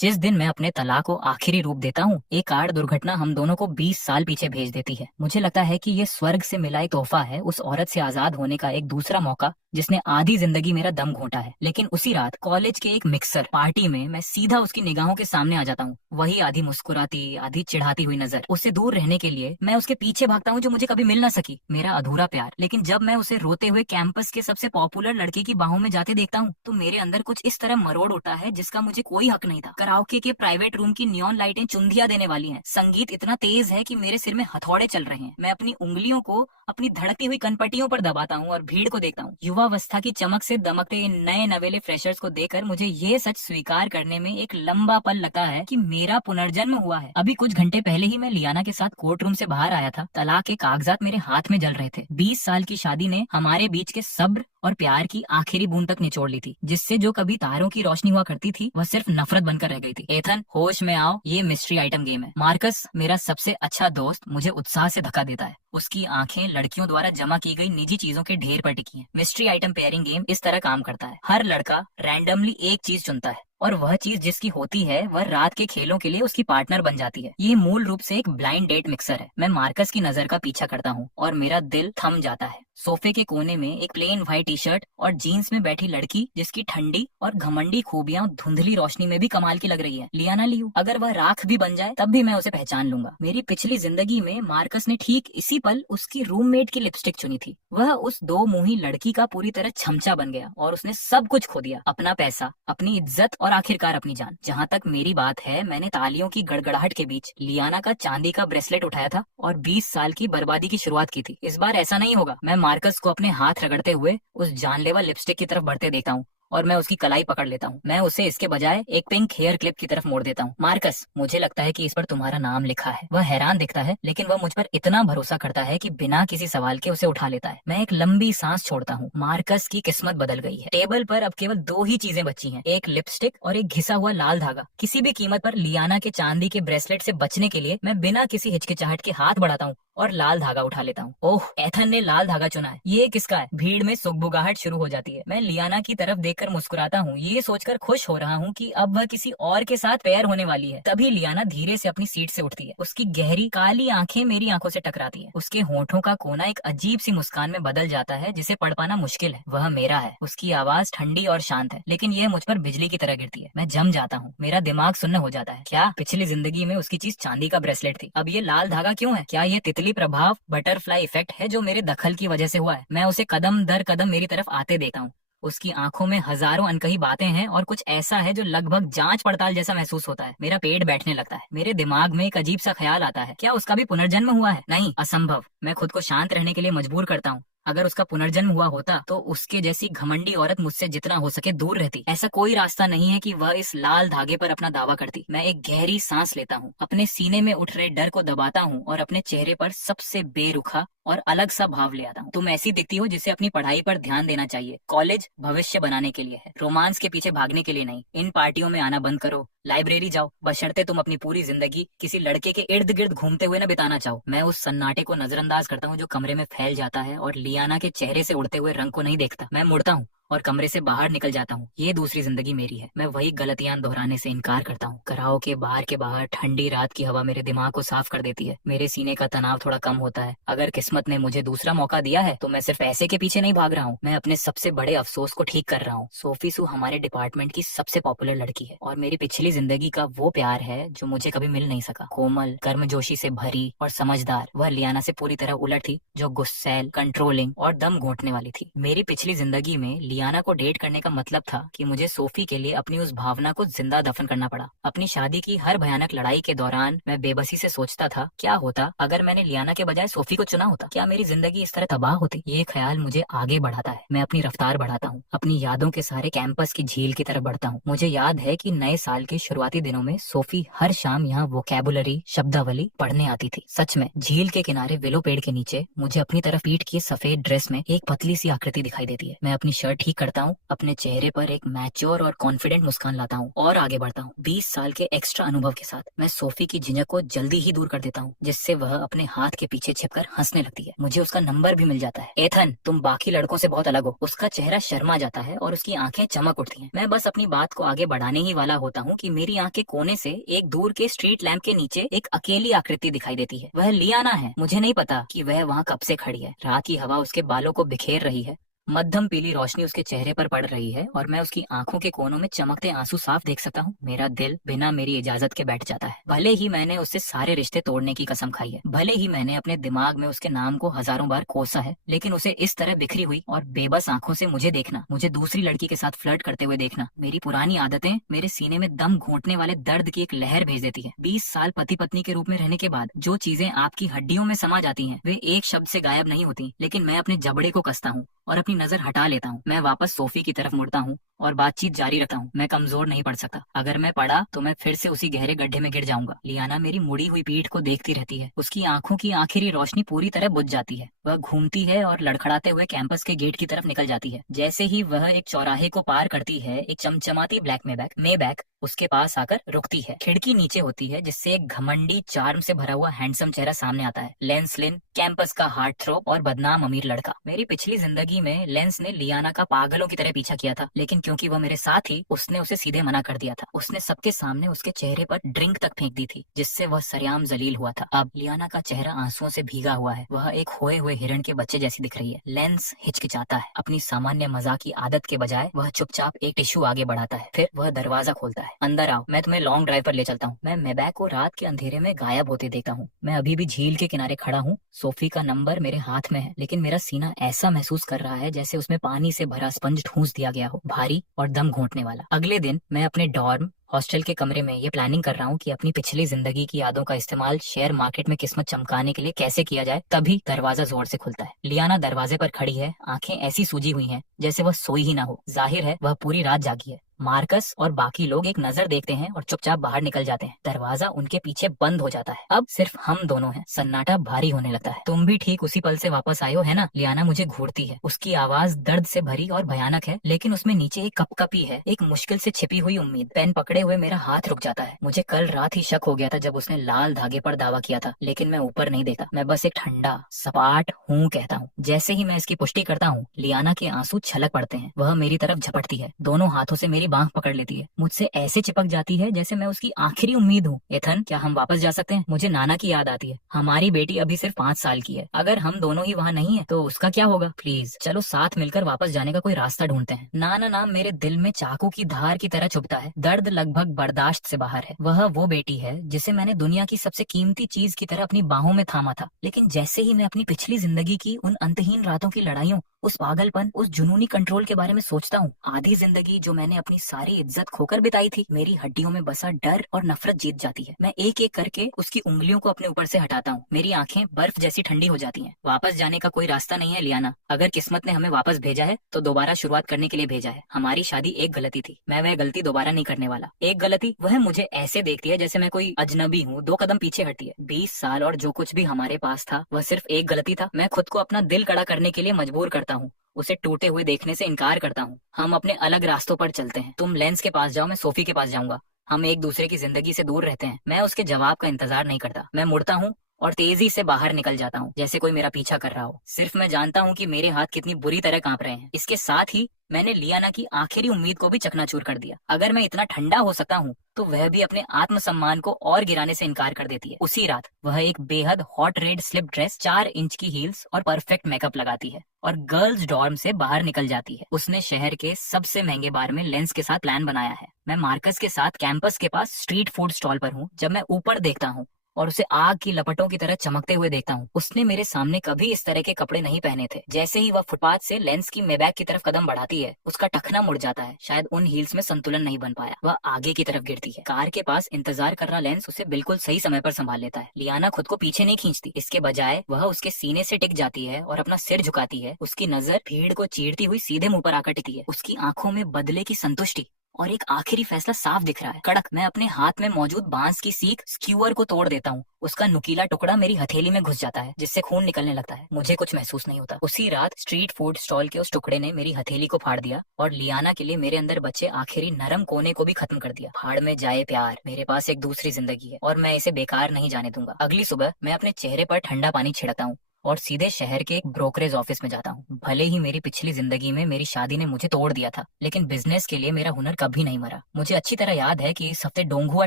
जिस दिन मैं अपने तलाक को आखिरी रूप देता हूँ, एक कार दुर्घटना हम दोनों को 20 साल पीछे भेज देती है। मुझे लगता है कि ये स्वर्ग से मिला एक तोहफा है, उस औरत से आजाद होने का एक दूसरा मौका जिसने आधी जिंदगी मेरा दम घोंटा है। लेकिन उसी रात कॉलेज के एक मिक्सर पार्टी में मैं सीधा उसकी निगाहों के सामने आ जाता हूँ। वही आधी मुस्कुराती आधी चिढ़ाती हुई नजर। उससे दूर रहने के लिए मैं उसके पीछे भागता हूँ जो मुझे कभी मिल ना सकी, मेरा अधूरा प्यार। लेकिन जब मैं उसे रोते हुए कैंपस के सबसे पॉपुलर लड़के की बाहों में जाते देखता हूँ तो मेरे अंदर कुछ इस तरह मरोड़ उठा है जिसका मुझे कोई हक नहीं था। कराओके के प्राइवेट रूम की नियॉन लाइटें चुंधिया देने वाली हैं। संगीत इतना तेज है कि मेरे सिर में हथौड़े चल रहे हैं। मैं अपनी उंगलियों को अपनी धड़कती हुई कनपटियों पर दबाता हूँ और भीड़ को देखता हूँ। युवावस्था की चमक से दमकते इन नए नवेले फ्रेशर्स को देखकर मुझे ये सच स्वीकार करने में एक लंबा पल लगता है कि मेरा पुनर्जन्म हुआ है। अभी कुछ घंटे पहले ही मैं लियाना के साथ कोर्ट रूम से बाहर आया था। तलाक के कागजात मेरे हाथ में जल रहे थे। 20 साल की शादी ने हमारे बीच के सब्र और प्यार की आखिरी बूंद तक निचोड़ ली थी। जिससे जो कभी तारों की रोशनी हुआ करती थी वह सिर्फ नफरत बनकर रह गई थी। एथन, होश में आओ, ये मिस्ट्री आइटम गेम है। मार्कस, मेरा सबसे अच्छा दोस्त, मुझे उत्साह से धक्का देता है। उसकी आंखें लड़कियों द्वारा जमा की गई निजी चीजों के ढेर पर टिकी हैं। मिस्ट्री आइटम पेयरिंग गेम इस तरह काम करता है। हर लड़का रैंडमली एक चीज चुनता है और वह चीज जिसकी होती है वह रात के खेलों के लिए उसकी पार्टनर बन जाती है। ये मूल रूप से एक ब्लाइंड डेट मिक्सर है। मैं मार्कस की नजर का पीछा करता हूँ और मेरा दिल थम जाता है। सोफे के कोने में एक प्लेन व्हाइट टी शर्ट और जीन्स में बैठी लड़की जिसकी ठंडी और घमंडी खूबियां धुंधली रोशनी में भी कमाल की लग रही है। लियाना लियू। अगर वह राख भी बन जाए तब भी मैं उसे पहचान लूंगा। मेरी पिछली जिंदगी में मार्कस ने ठीक इसी पल उसकी रूममेट की लिपस्टिक चुनी थी। वह उस दो मुंही लड़की का पूरी तरह छमचा बन गया और उसने सब कुछ खो दिया, अपना पैसा, अपनी इज्जत और आखिरकार अपनी जान। जहाँ तक मेरी बात है, मैंने तालियों की गड़गड़ाहट के बीच लियाना का चांदी का ब्रेसलेट उठाया था और 20 साल की बर्बादी की शुरुआत की थी। इस बार ऐसा नहीं होगा। मैं मार्कस को अपने हाथ रगड़ते हुए उस जानलेवा लिपस्टिक की तरफ बढ़ते देखता हूँ और मैं उसकी कलाई पकड़ लेता हूँ। मैं उसे इसके बजाय एक पिंक हेयर क्लिप की तरफ मोड़ देता हूँ। मार्कस, मुझे लगता है कि इस पर तुम्हारा नाम लिखा है। वह हैरान दिखता है लेकिन वह मुझ पर इतना भरोसा करता है कि बिना किसी सवाल के उसे उठा लेता है। मैं एक लंबी सांस छोड़ता हूँ। मार्कस की किस्मत बदल गई है। टेबल पर अब केवल दो ही चीजें बची हैं, एक लिपस्टिक और एक घिसा हुआ लाल धागा। किसी भी कीमत पर लियाना के चांदी के ब्रेसलेट से बचने के लिए मैं बिना किसी हिचकिचाहट के हाथ बढ़ाता हूँ और लाल धागा उठा लेता हूँ। ओह, एथन ने लाल धागा चुना है। ये किसका है? भीड़ में सुगबुगाहट शुरू हो जाती है। मैं लियाना की तरफ देखकर मुस्कुराता हूँ, ये सोचकर खुश हो रहा हूँ कि अब वह किसी और के साथ पेयर होने वाली है। तभी लियाना धीरे से अपनी सीट से उठती है। उसकी गहरी काली आंखें मेरी आंखों से टकराती है। उसके होठों का कोना एक अजीब सी मुस्कान में बदल जाता है जिसे पढ़ पाना मुश्किल है। वह मेरा है। उसकी आवाज ठंडी और शांत है लेकिन यह मुझ पर बिजली की तरह गिरती है। मैं जम जाता हूँ। मेरा दिमाग सुन्न हो जाता है। क्या पिछली जिंदगी में उसकी चीज चांदी का ब्रेसलेट थी, अब ये लाल धागा क्यों है? क्या ये तितली प्रभाव, बटरफ्लाई इफेक्ट है जो मेरे दखल की वजह से हुआ है? मैं उसे कदम दर कदम मेरी तरफ आते देखता हूँ। उसकी आंखों में हजारों अनकही बातें हैं और कुछ ऐसा है जो लगभग जांच पड़ताल जैसा महसूस होता है। मेरा पेट बैठने लगता है। मेरे दिमाग में एक अजीब सा ख्याल आता है, क्या उसका भी पुनर्जन्म हुआ है? नहीं, असंभव। मैं खुद को शांत रहने के लिए मजबूर करता हूँ। अगर उसका पुनर्जन्म हुआ होता तो उसके जैसी घमंडी औरत मुझसे जितना हो सके दूर रहती। ऐसा कोई रास्ता नहीं है कि वह इस लाल धागे पर अपना दावा करती। मैं एक गहरी सांस लेता हूँ, अपने सीने में उठ रहे डर को दबाता हूँ और अपने चेहरे पर सबसे बेरुखा और अलग सा भाव ले आता हूँ। तुम ऐसी दिखती हो जिसे अपनी पढ़ाई पर ध्यान देना चाहिए। कॉलेज भविष्य बनाने के लिए है, रोमांस के पीछे भागने के लिए नहीं। इन पार्टियों में आना बंद करो, लाइब्रेरी जाओ, बशर्ते तुम अपनी पूरी जिंदगी किसी लड़के के इर्द गिर्द घूमते हुए न बिताना चाहो। मैं उस सन्नाटे को नजरअंदाज करता हूँ जो कमरे में फैल जाता है और लियाना के चेहरे से उड़ते हुए रंग को नहीं देखता। मैं मुड़ता हूँ और कमरे से बाहर निकल जाता हूँ। ये दूसरी जिंदगी मेरी है। मैं वही गलतियां दोहराने से इनकार करता हूँ। कराओ के बाहर ठंडी रात की हवा मेरे दिमाग को साफ कर देती है। मेरे सीने का तनाव थोड़ा कम होता है। अगर किस्मत ने मुझे दूसरा मौका दिया है तो मैं सिर्फ ऐसे के पीछे नहीं भाग रहा हूँ, मैं अपने सबसे बड़े अफसोस को ठीक कर रहा हूँ। सोफी सू हमारे डिपार्टमेंट की सबसे पॉपुलर लड़की है और मेरी पिछली जिंदगी का वो प्यार है जो मुझे कभी मिल नहीं सका। कोमल, गर्मजोशी से भरी और समझदार। वह लियाना से पूरी तरह उलट थी जो गुस्सैल, कंट्रोलिंग और दम घोंटने वाली थी। मेरी पिछली जिंदगी में लियाना को डेट करने का मतलब था कि मुझे सोफी के लिए अपनी उस भावना को जिंदा दफन करना पड़ा। अपनी शादी की हर भयानक लड़ाई के दौरान मैं बेबसी से सोचता था, क्या होता अगर मैंने लियाना के बजाय सोफी को चुना होता? क्या मेरी जिंदगी इस तरह तबाह होती? ये ख्याल मुझे आगे बढ़ाता है। मैं अपनी रफ्तार बढ़ाता हूँ, अपनी यादों के सारे कैंपस की झील की तरफ बढ़ता हूँ। मुझे याद है कि नए साल के शुरुआती दिनों में सोफी हर शाम यहाँ वोकैबुलरी, शब्दावली पढ़ने आती थी। सच में, झील के किनारे विलो पेड़ के नीचे मुझे अपनी तरफ पीट की सफेद ड्रेस में एक पतली सी आकृति दिखाई देती है। मैं अपनी शर्ट ठीक ठीक करता हूँ, अपने चेहरे पर एक मैच्योर और कॉन्फिडेंट मुस्कान लाता हूँ और आगे बढ़ता हूँ। 20 साल के एक्स्ट्रा अनुभव के साथ मैं सोफी की झिझक को जल्दी ही दूर कर देता हूँ, जिससे वह अपने हाथ के पीछे छिपकर हंसने लगती है। मुझे उसका नंबर भी मिल जाता है। एथन, तुम बाकी लड़कों से बहुत अलग हो। उसका चेहरा शर्मा जाता है और उसकी आंखें चमक उठती हैं। मैं बस अपनी बात को आगे बढ़ाने ही वाला होता हूँ कि मेरी आंख के कोने से एक दूर के स्ट्रीट लैंप के नीचे एक अकेली आकृति दिखाई देती है। वह लियाना है। मुझे नहीं पता कि वह वहाँ कब से खड़ी है। रात की हवा उसके बालों को बिखेर रही है, मध्यम पीली रोशनी उसके चेहरे पर पड़ रही है और मैं उसकी आंखों के कोनों में चमकते आंसू साफ देख सकता हूँ। मेरा दिल बिना मेरी इजाजत के बैठ जाता है। भले ही मैंने उससे सारे रिश्ते तोड़ने की कसम खाई है, भले ही मैंने अपने दिमाग में उसके नाम को हजारों बार कोसा है, लेकिन उसे इस तरह बिखरी हुई और बेबस आंखों से मुझे देखना, मुझे दूसरी लड़की के साथ फ्लर्ट करते हुए देखना, मेरी पुरानी आदतें मेरे सीने में दम घोंटने वाले दर्द की एक लहर भेज देती है। 20 साल पति पत्नी के रूप में रहने के बाद जो चीजें आपकी हड्डियों में समा जाती हैं, वे एक शब्द से गायब नहीं होती, लेकिन मैं अपने जबड़े को कसता हूँ और अपनी नजर हटा लेता हूँ। मैं वापस सोफी की तरफ मुड़ता हूँ और बातचीत जारी रखता हूँ। मैं कमजोर नहीं पड़ सकता। अगर मैं पड़ा तो मैं फिर से उसी गहरे गड्ढे में गिर जाऊंगा। लियाना मेरी मुड़ी हुई पीठ को देखती रहती है। उसकी आंखों की आखिरी रोशनी पूरी तरह बुझ जाती है। वह घूमती है और लड़खड़ाते हुए कैंपस के गेट की तरफ निकल जाती है। जैसे ही वह एक चौराहे को पार करती है, एक चमचमाती ब्लैक मेबैक उसके पास आकर रुकती है। खिड़की नीचे होती है, जिससे एक घमंडी चार्म से भरा हुआ हैंडसम चेहरा सामने आता है। लेंस लिन, कैंपस का हार्ट थ्रोप और बदनाम अमीर लड़का। मेरी पिछली जिंदगी में लेंस ने लियाना का पागलों की तरह पीछा किया था, लेकिन क्योंकि वह मेरे साथ थी, उसने उसे सीधे मना कर दिया था। उसने सबके सामने उसके चेहरे पर ड्रिंक तक फेंक दी थी, जिससे वह सरेआम जलील हुआ था। अब लियाना का चेहरा आंसुओं से भीगा हुआ है। वह एक खोए हुए हिरण के बच्चे जैसी दिख रही है। लेंस हिचकिचाता है। अपनी सामान्य मजाक की आदत के बजाय वह चुपचाप एक टिश्यू आगे बढ़ाता है। फिर वह दरवाजा खोलता है। अंदर आओ, मैं तुम्हें लॉन्ग ड्राइव पर ले चलता हूँ। मैं मेबैक को रात के अंधेरे में गायब होते देखता हूँ। मैं अभी भी झील के किनारे खड़ा हूँ। सोफी का नंबर मेरे हाथ में है, लेकिन मेरा सीना ऐसा महसूस कर रहा है जैसे उसमें पानी से भरा स्पंज ठूंस दिया गया हो, भारी और दम घोंटने वाला। अगले दिन मैं अपने डॉर्म हॉस्टल के कमरे में ये प्लानिंग कर रहा हूँ कि अपनी पिछली जिंदगी की यादों का इस्तेमाल शेयर मार्केट में किस्मत चमकाने के लिए कैसे किया जाए। तभी दरवाजा जोर से खुलता है। लियाना दरवाजे पर खड़ी है, आंखें ऐसी सूजी हुई हैं जैसे वह सोई ही ना हो। जाहिर है वह पूरी रात जागी है। मार्कस और बाकी लोग एक नजर देखते हैं और चुपचाप बाहर निकल जाते हैं। दरवाजा उनके पीछे बंद हो जाता है। अब सिर्फ हम दोनों हैं। सन्नाटा भारी होने लगता है। तुम भी ठीक उसी पल से वापस आए हो, है ना? लियाना मुझे घूरती है। उसकी आवाज दर्द से भरी और भयानक है, लेकिन उसमें नीचे एक कपकपी है, एक मुश्किल से छिपी हुई उम्मीद। पेन पकड़े हुए मेरा हाथ रुक जाता है। मुझे कल रात ही शक हो गया था जब उसने लाल धागे पर दावा किया था, लेकिन मैं ऊपर नहीं देखता। मैं बस एक ठंडा सपाट हूँ कहता हूँ। जैसे ही मैं इसकी पुष्टि करता हूँ, लियाना के आंसू छलक पड़ते हैं। वह मेरी तरफ झपटती है, दोनों हाथों से मेरी बांह पकड़ लेती है, मुझसे ऐसे चिपक जाती है जैसे मैं उसकी आखिरी उम्मीद हूँ। एथन, क्या हम वापस जा सकते हैं? मुझे नाना की याद आती है। हमारी बेटी अभी सिर्फ 5 साल की है। अगर हम दोनों ही वहाँ नहीं है तो उसका क्या होगा? प्लीज चलो साथ मिलकर वापस जाने का कोई रास्ता ढूंढते हैं। नाना नाम मेरे दिल में चाकू की धार की तरह चुभता है। दर्द लगभग बर्दाश्त से बाहर है। वह वो बेटी है जिसे मैंने दुनिया की सबसे कीमती चीज की तरह अपनी बाहों में थामा था, लेकिन जैसे ही मैं अपनी पिछली जिंदगी की उन अंतहीन रातों की लड़ाइयों, उस पागलपन, उस जुनूनी कंट्रोल के बारे में सोचता हूँ, आधी जिंदगी जो मैंने अपनी सारी इज्जत खोकर बिताई थी, मेरी हड्डियों में बसा डर और नफरत जीत जाती है। मैं एक एक करके उसकी उंगलियों को अपने ऊपर से हटाता हूँ। मेरी आंखें बर्फ जैसी ठंडी हो जाती हैं। वापस जाने का कोई रास्ता नहीं है लियाना। अगर किस्मत ने हमें वापस भेजा है तो दोबारा शुरुआत करने के लिए भेजा है। हमारी शादी एक गलती थी, मैं वह गलती दोबारा नहीं करने वाला। एक गलती, वह मुझे ऐसे देखती है जैसे मैं कोई अजनबी हूँ, 2 कदम पीछे हटती है। 20 साल और जो कुछ भी हमारे पास था वह सिर्फ एक गलती था। मैं खुद को अपना दिल कड़ा करने के लिए मजबूर करता हूँ, उसे टूटे हुए देखने से इनकार करता हूँ। हम अपने अलग रास्तों पर चलते हैं। तुम लेंस के पास जाओ, मैं सोफी के पास जाऊंगा। हम एक दूसरे की जिंदगी से दूर रहते हैं। मैं उसके जवाब का इंतजार नहीं करता। मैं मुड़ता हूँ और तेजी से बाहर निकल जाता हूँ, जैसे कोई मेरा पीछा कर रहा हो। सिर्फ मैं जानता हूँ कि मेरे हाथ कितनी बुरी तरह कांप रहे हैं। इसके साथ ही मैंने लियाना की आखिरी उम्मीद को भी चकनाचूर कर दिया। अगर मैं इतना ठंडा हो सकता हूँ तो वह भी अपने आत्मसम्मान को और गिराने से इनकार कर देती है। उसी रात वह एक बेहद hot red slip dress, 4 inch की हील्स और परफेक्ट मेकअप लगाती है और गर्ल्स डॉर्म से बाहर निकल जाती है। उसने शहर के सबसे महंगे बार में लेंस के साथ प्लान बनाया है। मैं मार्कस के साथ कैंपस के पास स्ट्रीट फूड स्टॉल पर हूँ। जब मैं ऊपर देखता हूँ और उसे आग की लपटों की तरह चमकते हुए देखता हूँ, उसने मेरे सामने कभी इस तरह के कपड़े नहीं पहने थे। जैसे ही वह फुटपाथ से लेंस की मेबैक की तरफ कदम बढ़ाती है, उसका टखना मुड़ जाता है। शायद उन हील्स में संतुलन नहीं बन पाया। वह आगे की तरफ गिरती है। कार के पास इंतजार कर रहा लेंस उसे बिल्कुल सही समय पर संभाल लेता है। लियाना खुद को पीछे नहीं खींचती, इसके बजाय वह उसके सीने से टिक जाती है और अपना सिर झुकाती है। उसकी नजर भीड़ को चीरती हुई सीधे मुंह पर आकर टिकती है। उसकी आंखों में बदले की संतुष्टि और एक आखिरी फैसला साफ दिख रहा है, कड़क। मैं अपने हाथ में मौजूद बांस की सीख स्क्यूअर को तोड़ देता हूँ। उसका नुकीला टुकड़ा मेरी हथेली में घुस जाता है, जिससे खून निकलने लगता है। मुझे कुछ महसूस नहीं होता। उसी रात स्ट्रीट फूड स्टॉल के उस टुकड़े ने मेरी हथेली को फाड़ दिया और लियाना के लिए मेरे अंदर बचे आखिरी नरम कोने को भी खत्म कर दिया। फाड़ में जाए प्यार, मेरे पास एक दूसरी जिंदगी है और मैं इसे बेकार नहीं जाने दूंगा। अगली सुबह मैं अपने चेहरे पर ठंडा पानी छिड़कता हूँ और सीधे शहर के एक ब्रोकरेज ऑफिस में जाता हूँ। भले ही मेरी पिछली जिंदगी में मेरी शादी ने मुझे तोड़ दिया था, लेकिन बिजनेस के लिए मेरा हुनर कभी नहीं मरा। मुझे अच्छी तरह याद है कि इस हफ्ते डोंगहुआ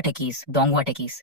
टेकीस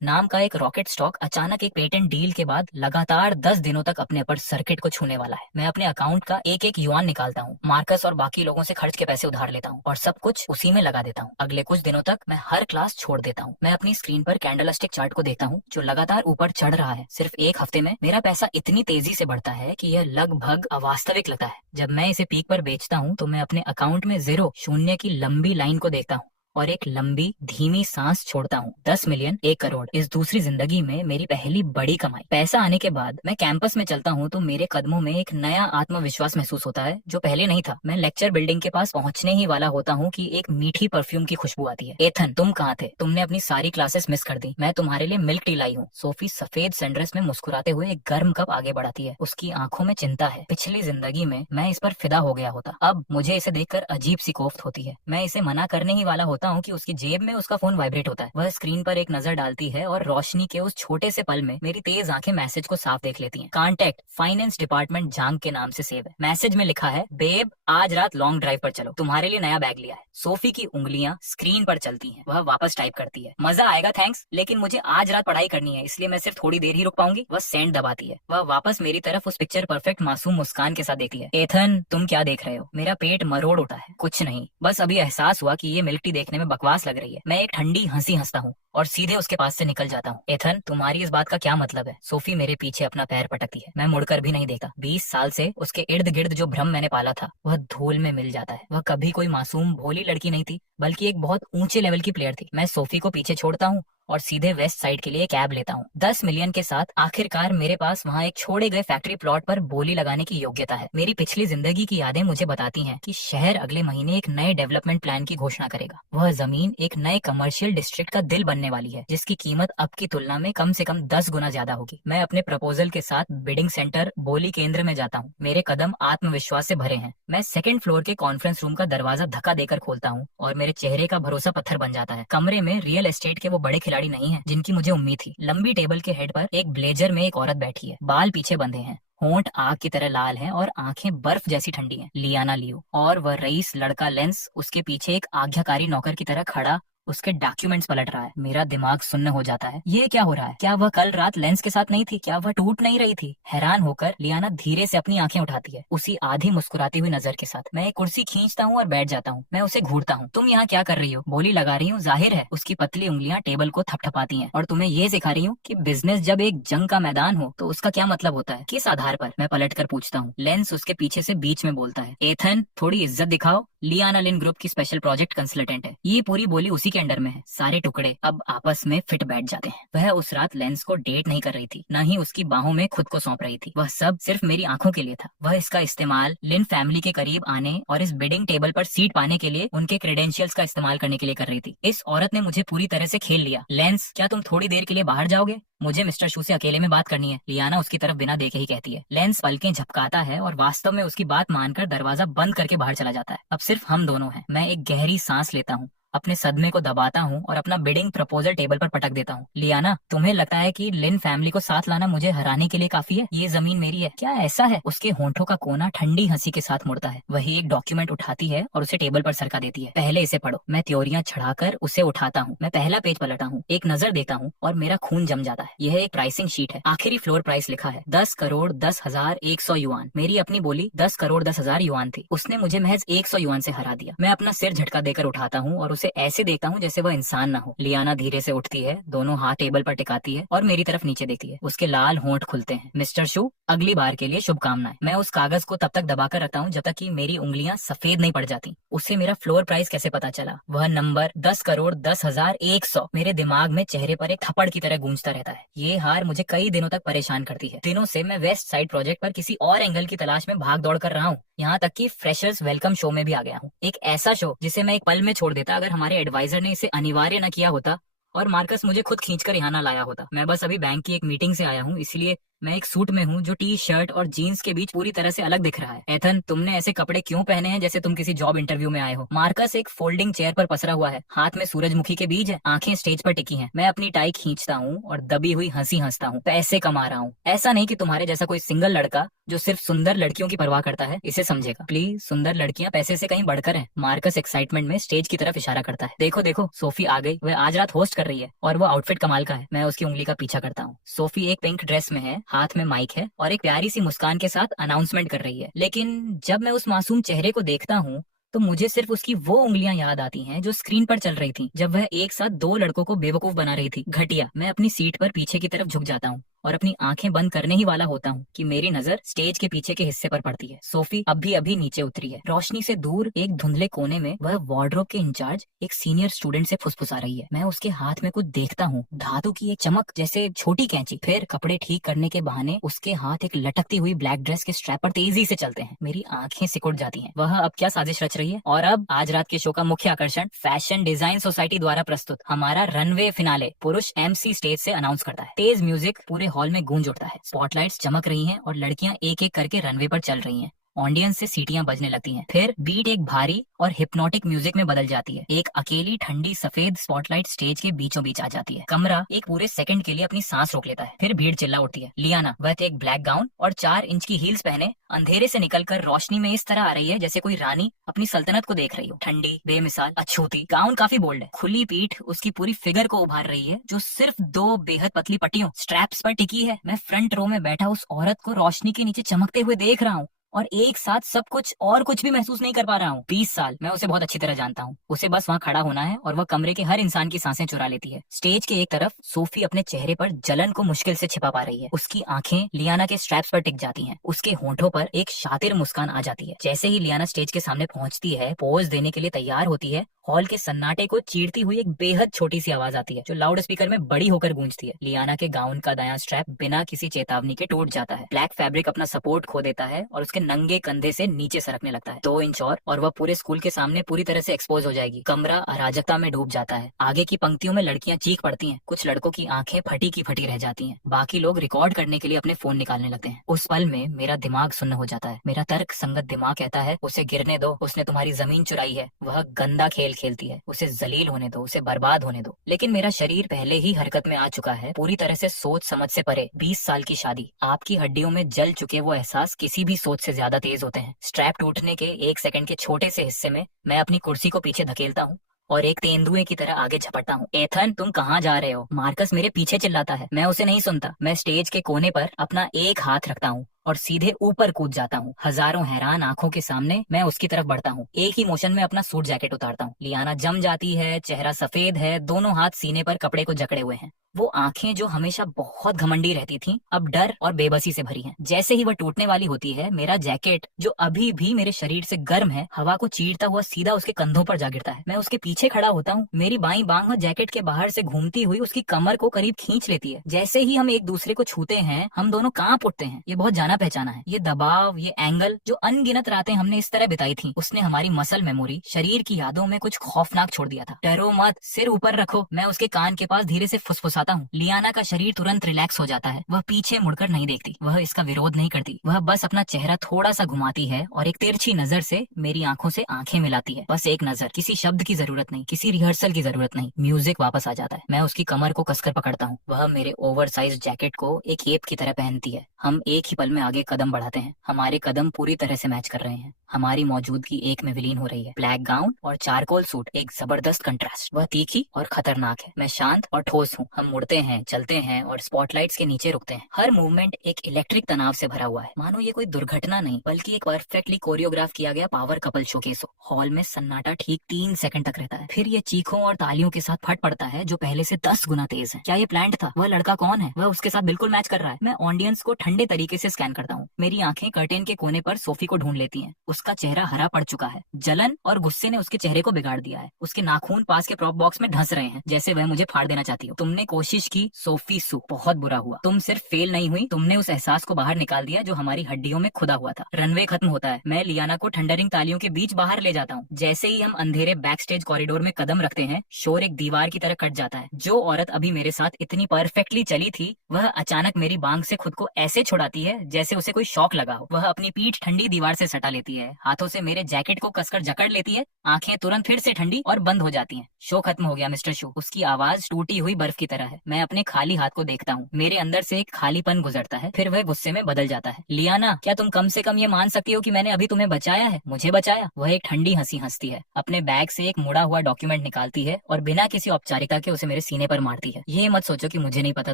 नाम का एक रॉकेट स्टॉक अचानक एक पेटेंट डील के बाद लगातार 10 दिनों तक अपने अपर सर्किट को छूने वाला है। मैं अपने अकाउंट का एक एक युआन निकालता हूँ, मार्कस और बाकी लोगों से खर्च के पैसे उधार लेता हूँ और सब कुछ उसी में लगा देता हूँ। अगले कुछ दिनों तक मैं हर क्लास छोड़ देता हूँ। मैं अपनी स्क्रीन पर कैंडलस्टिक चार्ट को देखता हूँ जो लगातार ऊपर चढ़ रहा है। सिर्फ एक हफ्ते में मेरा पैसा इतनी तेजी से बढ़ता है कि यह लगभग अवास्तविक लगता है। जब मैं इसे पीक पर बेचता हूँ तो मैं अपने अकाउंट में जीरो, शून्य की लंबी लाइन को देखता हूँ और एक लंबी धीमी सांस छोड़ता हूँ। 10 मिलियन, 1 करोड़, इस दूसरी जिंदगी में मेरी पहली बड़ी कमाई। पैसा आने के बाद मैं कैंपस में चलता हूँ तो मेरे कदमों में एक नया आत्मविश्वास महसूस होता है जो पहले नहीं था। मैं लेक्चर बिल्डिंग के पास पहुँचने ही वाला होता हूँ कि एक मीठी परफ्यूम की खुशबू आती है। एथन, तुम कहाँ थे? तुमने अपनी सारी क्लासेस मिस कर दी। मैं तुम्हारे लिए मिल्क टी लाई हूँ। सोफी सफेद सनड्रेस में मुस्कुराते हुए एक गर्म कप आगे बढ़ाती है। उसकी आंखों में चिंता है। पिछली जिंदगी में मैं इस पर फिदा हो गया होता, अब मुझे इसे देखकर अजीब सी कोफ्त होती है। मैं इसे मना करने ही वाला होता हूँ कि उसकी जेब में उसका फोन वाइब्रेट होता है। वह स्क्रीन पर एक नजर डालती है और रोशनी के उस छोटे से पल में मेरी तेज आंखें मैसेज को साफ देख लेती हैं। कांटेक्ट फाइनेंस डिपार्टमेंट जांग के नाम से सेव है। मैसेज में लिखा है, बेब आज रात लॉन्ग ड्राइव पर चलो, तुम्हारे लिए नया बैग लिया है। सोफी की उंगलियां स्क्रीन पर चलती हैं। वह वापस टाइप करती है, मजा आएगा थैंक्स, लेकिन मुझे आज रात पढ़ाई करनी है, इसलिए मैं सिर्फ थोड़ी देर ही रुक पाऊंगी। वह सेंड दबाती है। वह वापस मेरी तरफ उस पिक्चर परफेक्ट मासूम मुस्कान के साथ देखती है। एथन, तुम क्या देख रहे हो? मेरा पेट मरोड़ उठा है। कुछ नहीं, बस अभी एहसास हुआ कि ये मिल्क टी देखने में बकवास लग रही है। मैं एक ठंडी हंसी हंसता हूँ और सीधे उसके पास से निकल जाता हूँ। एथन, तुम्हारी इस बात का क्या मतलब है? सोफी मेरे पीछे अपना पैर पटकती है। मैं मुड़कर भी नहीं देखता। 20 साल से उसके इर्द गिर्द जो भ्रम मैंने पाला था वह धूल में मिल जाता है। वह कभी कोई मासूम भोली लड़की नहीं थी, बल्कि एक बहुत ऊंचे लेवल की प्लेयर थी। मैं सोफी को पीछे छोड़ता हूँ और सीधे वेस्ट साइड के लिए कैब लेता हूँ। 10 मिलियन के साथ आखिरकार मेरे पास वहाँ एक छोड़े गए फैक्ट्री प्लॉट पर बोली लगाने की योग्यता है। मेरी पिछली जिंदगी की यादें मुझे बताती हैं कि शहर अगले महीने एक नए डेवलपमेंट प्लान की घोषणा करेगा। वह जमीन एक नए कमर्शियल डिस्ट्रिक्ट का दिल बनने वाली है, जिसकी कीमत अब की तुलना में कम से कम 10 गुना ज्यादा होगी। मैं अपने प्रपोजल के साथ बिडिंग सेंटर बोली केंद्र में जाता हूँ। मेरे कदम आत्मविश्वास से भरे हैं। मैं सेकंड फ्लोर के कॉन्फ्रेंस रूम का दरवाजा धक्का देकर खोलता हूँ और मेरे चेहरे का भरोसा पत्थर बन जाता है। कमरे में रियल एस्टेट के वो बड़े खिलाड़ी नहीं है जिनकी मुझे उम्मीद थी। लंबी टेबल के हेड पर एक ब्लेजर में एक औरत बैठी है। बाल पीछे बंधे हैं, होंठ आग की तरह लाल हैं और आंखें बर्फ जैसी ठंडी हैं। लियाना लियो। और वह रईस लड़का लेंस उसके पीछे एक आज्ञाकारी नौकर की तरह खड़ा उसके डॉक्यूमेंट्स पलट रहा है। मेरा दिमाग सुन्न हो जाता है। ये क्या हो रहा है? क्या वह कल रात लेंस के साथ नहीं थी? क्या वह टूट नहीं रही थी? हैरान होकर लियाना धीरे से अपनी आंखें उठाती है, उसी आधी मुस्कुराती हुई नजर के साथ। मैं एक कुर्सी खींचता हूँ और बैठ जाता हूँ। मैं उसे घूरता हूँ। तुम यहाँ क्या कर रही हो? बोली लगा रही हूँ, जाहिर है। उसकी पतली उंगलियां टेबल को थपथपाती हैं। और तुम्हें ये सिखा रही हूँ कि बिजनेस जब एक जंग का मैदान हो तो उसका क्या मतलब होता है? किस आधार पर? मैं पलट कर पूछता हूँ। लेंस उसके पीछे से बीच में बोलता है, एथन थोड़ी इज्जत दिखाओ। लियाना लिन ग्रुप की स्पेशल प्रोजेक्ट कंसल्टेंट है। ये पूरी बोली उसी के अंडर में है। सारे टुकड़े अब आपस में फिट बैठ जाते हैं। वह उस रात लेंस को डेट नहीं कर रही थी, न ही उसकी बाहों में खुद को सौंप रही थी। वह सब सिर्फ मेरी आंखों के लिए था। वह इसका इस्तेमाल लिन फैमिली के करीब आने और इस बिडिंग टेबल पर सीट पाने के लिए उनके क्रेडेंशियल्स का इस्तेमाल करने के लिए कर रही थी। इस औरत ने मुझे पूरी तरह से खेल लिया। लेंस, क्या तुम थोड़ी देर के लिए बाहर जाओगे? मुझे मिस्टर शू से अकेले में बात करनी है। लियाना उसकी तरफ बिना देखे ही कहती है। लेंस पलकें झपकाता है और वास्तव में उसकी बात मानकर दरवाजा बंद करके बाहर चला जाता है। अब सिर्फ हम दोनों हैं। मैं एक गहरी सांस लेता हूँ, अपने सदमे को दबाता हूँ और अपना बिडिंग प्रपोजल टेबल पर पटक देता हूँ। लियाना, तुम्हें लगता है कि लिन फैमिली को साथ लाना मुझे हराने के लिए काफी है? ये जमीन मेरी है, क्या ऐसा है? उसके होंठों का कोना ठंडी हंसी के साथ मुड़ता है। वही एक डॉक्यूमेंट उठाती है और उसे टेबल पर सरका देती है। पहले इसे पढ़ो। मैं त्योरियां चढ़ाकर उसे उठाता हूँ। मैं पहला पेज पलटा हूँ, एक नजर देता हूँ और मेरा खून जम जाता है। यह एक प्राइसिंग शीट है। आखिरी फ्लोर प्राइस लिखा है 10,10,100 युआन। मेरी अपनी बोली 10,10,000 युआन थी। उसने मुझे महज 100 युआन से हरा दिया। मैं अपना सिर झटका देकर उठाता हूँ और उसे ऐसे देखता हूँ जैसे वह इंसान ना हो। लियाना धीरे से उठती है, दोनों हाथ टेबल पर टिकाती है और मेरी तरफ नीचे देखती है। उसके लाल होंठ खुलते हैं। मिस्टर शू, अगली बार के लिए शुभकामनाएं। मैं उस कागज को तब तक दबाकर रखता हूँ जब तक कि मेरी उंगलियां सफेद नहीं पड़ जाती। उससे मेरा फ्लोर प्राइस कैसे पता चला? वह नंबर 10,10,100 मेरे दिमाग में चेहरे पर एक थप्पड़ की तरह गूंजता रहता है। ये हार मुझे कई दिनों तक परेशान करती है। दिनों से मैं वेस्ट साइड प्रोजेक्ट पर किसी और एंगल की तलाश में भाग दौड़ कर रहा हूँ। यहाँ तक कि फ्रेशर्स वेलकम शो में भी आ गया हूँ। एक ऐसा शो जिसे मैं एक पल में छोड़ देता अगर हमारे एडवाइजर ने इसे अनिवार्य न किया होता और मार्कस मुझे खुद खींचकर यहाँ ना लाया होता। मैं बस अभी बैंक की एक मीटिंग से आया हूँ, इसलिए मैं एक सूट में हूँ जो टी शर्ट और जीन्स के बीच पूरी तरह से अलग दिख रहा है। एथन, तुमने ऐसे कपड़े क्यों पहने हैं जैसे तुम किसी जॉब इंटरव्यू में आए हो? मार्कस एक फोल्डिंग चेयर पर पसरा हुआ है, हाथ में सूरजमुखी के बीज है, आंखें स्टेज पर टिकी हैं। मैं अपनी टाई खींचता हूँ और दबी हुई हंसी हंसता हूँ। पैसे कमा रहा हूँ। ऐसा नहीं कि तुम्हारे जैसा कोई सिंगल लड़का जो सिर्फ सुंदर लड़कियों की परवाह करता है इसे समझेगा। प्लीज, सुंदर लड़कियां पैसे से कहीं बढ़कर हैं। मार्कस एक्साइटमेंट में स्टेज की तरफ इशारा करता है। देखो देखो, सोफी आ गई। वह आज रात होस्ट कर रही है और वो आउटफिट कमाल का है। मैं उसकी उंगली का पीछा करता हूँ। सोफी एक पिंक ड्रेस में है, हाथ में माइक है और एक प्यारी सी मुस्कान के साथ अनाउंसमेंट कर रही है। लेकिन जब मैं उस मासूम चेहरे को देखता हूँ तो मुझे सिर्फ उसकी वो उंगलियां याद आती हैं जो स्क्रीन पर चल रही थी जब वह एक साथ दो लड़कों को बेवकूफ बना रही थी। घटिया। मैं अपनी सीट पर पीछे की तरफ झुक जाता हूँ और अपनी आंखें बंद करने ही वाला होता हूँ कि मेरी नजर स्टेज के पीछे के हिस्से पर पड़ती है। सोफी अभी अभी नीचे उतरी है। रोशनी से दूर एक धुंधले कोने में वह वार्डरोब के इंचार्ज एक सीनियर स्टूडेंट से फुसफुसा रही है। मैं उसके हाथ में कुछ देखता हूँ, धातु की एक चमक जैसे छोटी कैंची। फिर कपड़े ठीक करने के बहाने उसके हाथ एक लटकती हुई ब्लैक ड्रेस के स्ट्रैप पर तेजी से चलते हैं। मेरी आंखें सिकुड़ जाती हैं। वह अब क्या साजिश रच रही है? और अब आज रात के शो का मुख्य आकर्षण फैशन डिजाइन सोसाइटी द्वारा प्रस्तुत हमारा रनवे फिनाले पुरुष MC स्टेज से अनाउंस करता है। तेज म्यूजिक पूरे हॉल में गूंज उठता है। स्पॉटलाइट्स चमक रही हैं और लड़कियां एक एक करके रनवे पर चल रही हैं। ऑडियंस से सीटियां बजने लगती हैं। फिर बीट एक भारी और हिप्नोटिक म्यूजिक में बदल जाती है। एक अकेली ठंडी सफेद स्पॉटलाइट स्टेज के बीचों बीच आ जाती है। कमरा एक पूरे सेकंड के लिए अपनी सांस रोक लेता है। फिर भीड़ चिल्ला उठती है। लियाना, वह एक ब्लैक गाउन और 4 इंच की हील्स पहने अंधेरे से निकलकर रोशनी में इस तरह आ रही है जैसे कोई रानी अपनी सल्तनत को देख रही हो। ठंडी, बेमिसाल, अछूती। गाउन काफी बोल्ड है। खुली पीठ उसकी पूरी फिगर को उभार रही है जो सिर्फ 2 बेहद पतली पट्टियों स्ट्रैप्स पर टिकी है। मैं फ्रंट रो में बैठा उस औरत को रोशनी के नीचे चमकते हुए देख रहा हूँ और एक साथ सब कुछ और कुछ भी महसूस नहीं कर पा रहा हूँ। 20 साल। मैं उसे बहुत अच्छी तरह जानता हूँ। उसे बस वहाँ खड़ा होना है और वह कमरे के हर इंसान की सांसें चुरा लेती है। स्टेज के एक तरफ सोफी अपने चेहरे पर जलन को मुश्किल से छिपा पा रही है। उसकी आंखें लियाना के स्ट्रैप्स पर टिक जाती हैं। उसके होंठों पर एक शातिर मुस्कान आ जाती है। जैसे ही लियाना स्टेज के सामने पहुंचती है, पोज देने के लिए तैयार होती है, हॉल के सन्नाटे को चीरती हुई एक बेहद छोटी सी आवाज आती है जो लाउड स्पीकर में बड़ी होकर गूंजती है। लियाना के गाउन का दायां स्ट्रैप बिना किसी चेतावनी के टूट जाता है। ब्लैक फैब्रिक अपना सपोर्ट खो देता है और उसके नंगे कंधे से नीचे सरकने लगता है। 2 इंच और वह पूरे स्कूल के सामने पूरी तरह से एक्सपोज हो जाएगी। कमरा अराजकता में डूब जाता है। आगे की पंक्तियों में लड़कियां चीख पड़ती हैं। कुछ लड़कों की आंखें फटी की फटी रह जाती हैं। बाकी लोग रिकॉर्ड करने के लिए अपने फोन निकालने लगते हैं। उस पल में मेरा दिमाग सुन्न हो जाता है। मेरा तर्क संगत दिमाग कहता है, उसे गिरने दो, उसने तुम्हारी जमीन चुराई है, वह गंदा खेल खेलती है, उसे जलील होने दो, उसे बर्बाद होने दो। लेकिन मेरा शरीर पहले ही हरकत में आ चुका है, पूरी तरह से सोच समझ से परे। 20 साल की शादी, आपकी हड्डियों में जल चुके वो एहसास किसी भी सोच से ज्यादा तेज होते हैं। स्ट्रैप टूटने के 1 सेकंड के छोटे से हिस्से में मैं अपनी कुर्सी को पीछे धकेलता हूँ और एक तेंदुए की तरह आगे झपटता हूँ। एथन, तुम कहाँ जा रहे हो? मार्कस मेरे पीछे चिल्लाता है। मैं उसे नहीं सुनता। मैं स्टेज के कोने पर अपना एक हाथ रखता हूँ और सीधे ऊपर कूद जाता हूँ। हजारों हैरान आंखों के सामने मैं उसकी तरफ बढ़ता हूँ। एक ही मोशन में अपना सूट जैकेट उतारता हूँ। लियाना जम जाती है, चेहरा सफेद है, दोनों हाथ सीने पर कपड़े को जकड़े हुए हैं। वो आंखें जो हमेशा बहुत घमंडी रहती थीं, अब डर और बेबसी से भरी हैं। जैसे ही वह टूटने वाली होती है, मेरा जैकेट जो अभी भी मेरे शरीर से गर्म है, हवा को चीरता हुआ सीधा उसके कंधों पर जा गिरता है। मैं उसके पीछे खड़ा होता हूँ। मेरी बाईं बांह जैकेट के बाहर से घूमती हुई उसकी कमर को करीब खींच लेती है। जैसे ही हम एक दूसरे को छूते हैं, हम दोनों कांप उठते हैं। ये बहुत जाना पहचाना है। ये दबाव, ये एंगल जो अनगिनत रातें हमने इस तरह बिताई थी, उसने हमारी मसल मेमोरी, शरीर की यादों में कुछ खौफनाक छोड़ दिया था। डरो मत, सिर ऊपर रखो, मैं उसके कान के पास धीरे से फुसफुसाता हूँ। लियाना का शरीर तुरंत रिलैक्स हो जाता है। वह पीछे मुड़कर नहीं देखती, वह इसका विरोध नहीं करती। वह बस अपना चेहरा थोड़ा सा घुमाती है और एक तिरछी नजर से मेरी आंखों से आंखें मिलाती है। बस एक नजर, किसी शब्द की जरूरत नहीं, किसी रिहर्सल की जरूरत नहीं। म्यूजिक वापस आ जाता है। मैं उसकी कमर को कसकर पकड़ता हूँ। वह मेरे ओवर साइज जैकेट को एक केप की तरह पहनती है। हम एक ही पल में आगे कदम बढ़ाते हैं। हमारे कदम पूरी तरह से मैच कर रहे हैं। हमारी मौजूदगी एक में विलीन हो रही है। ब्लैक गाउन और चारकोल सूट, एक जबरदस्त कंट्रास्ट। वह तीखी और खतरनाक है। मैं शांत और ठोस हूँ। हम मुड़ते हैं, चलते हैं और स्पॉटलाइट्स के नीचे रुकते हैं। हर मूवमेंट एक इलेक्ट्रिक तनाव से भरा हुआ है, मानो ये कोई दुर्घटना नहीं बल्कि एक परफेक्टली कोरियोग्राफ किया गया पावर कपल शोकेस हो। हॉल में सन्नाटा ठीक 3 सेकंड तक रहता है। फिर ये चीखों और तालियों के साथ फट पड़ता है जो पहले से 10 गुना तेज है। क्या ये प्लांट था? वह लड़का कौन है? वह उसके साथ बिल्कुल मैच कर रहा है। मैं ऑडियंस को ठंडे तरीके से स्कैन स्कैन करता हूँ। मेरी आंखें कर्टेन के कोने पर सोफी को ढूंढ लेती हैं। उसका चेहरा हरा पड़ चुका है। जलन और गुस्से ने उसके चेहरे को बिगाड़ दिया है। उसके नाखून पास के प्रॉप बॉक्स में धंस रहे हैं, जैसे वह मुझे फाड़ देना चाहती हो। तुमने कोशिश की सोफी सू, बहुत बुरा हुआ। तुम सिर्फ फेल नहीं हुई, तुमने उस एहसास को बाहर निकाल दिया जो हमारी हड्डियों में खुदा हुआ था। रनवे खत्म होता है। मैं लियाना को ठंडरिंग तालियों के बीच बाहर ले जाता हूँ। जैसे ही हम अंधेरे बैक स्टेज कॉरिडोर में कदम रखते हैं, शोर एक दीवार की तरह कट जाता है। जो औरत अभी मेरे साथ इतनी परफेक्टली चली थी, वह अचानक मेरी बांग से खुद को ऐसे छुड़ाती है जैसे उसे कोई शौक लगा हो। वह अपनी पीठ ठंडी दीवार से सटा लेती है, हाथों से मेरे जैकेट को कसकर जकड़ लेती है। आंखें तुरंत फिर से ठंडी और बंद हो जाती हैं। शो खत्म हो गया मिस्टर शू। उसकी आवाज टूटी हुई बर्फ की तरह है। मैं अपने खाली हाथ को देखता हूँ। मेरे अंदर से एक खालीपन गुजरता है, फिर वह गुस्से में बदल जाता है। लियाना, क्या तुम कम से कम ये मान सकती हो कि मैंने अभी तुम्हें बचाया है? मुझे बचाया? वह एक ठंडी हंसी हंसती है, अपने बैग से एक मुड़ा हुआ डॉक्यूमेंट निकालती है और बिना किसी औपचारिकता के उसे मेरे सीने पर मारती है। ये मत सोचो कि मुझे नहीं पता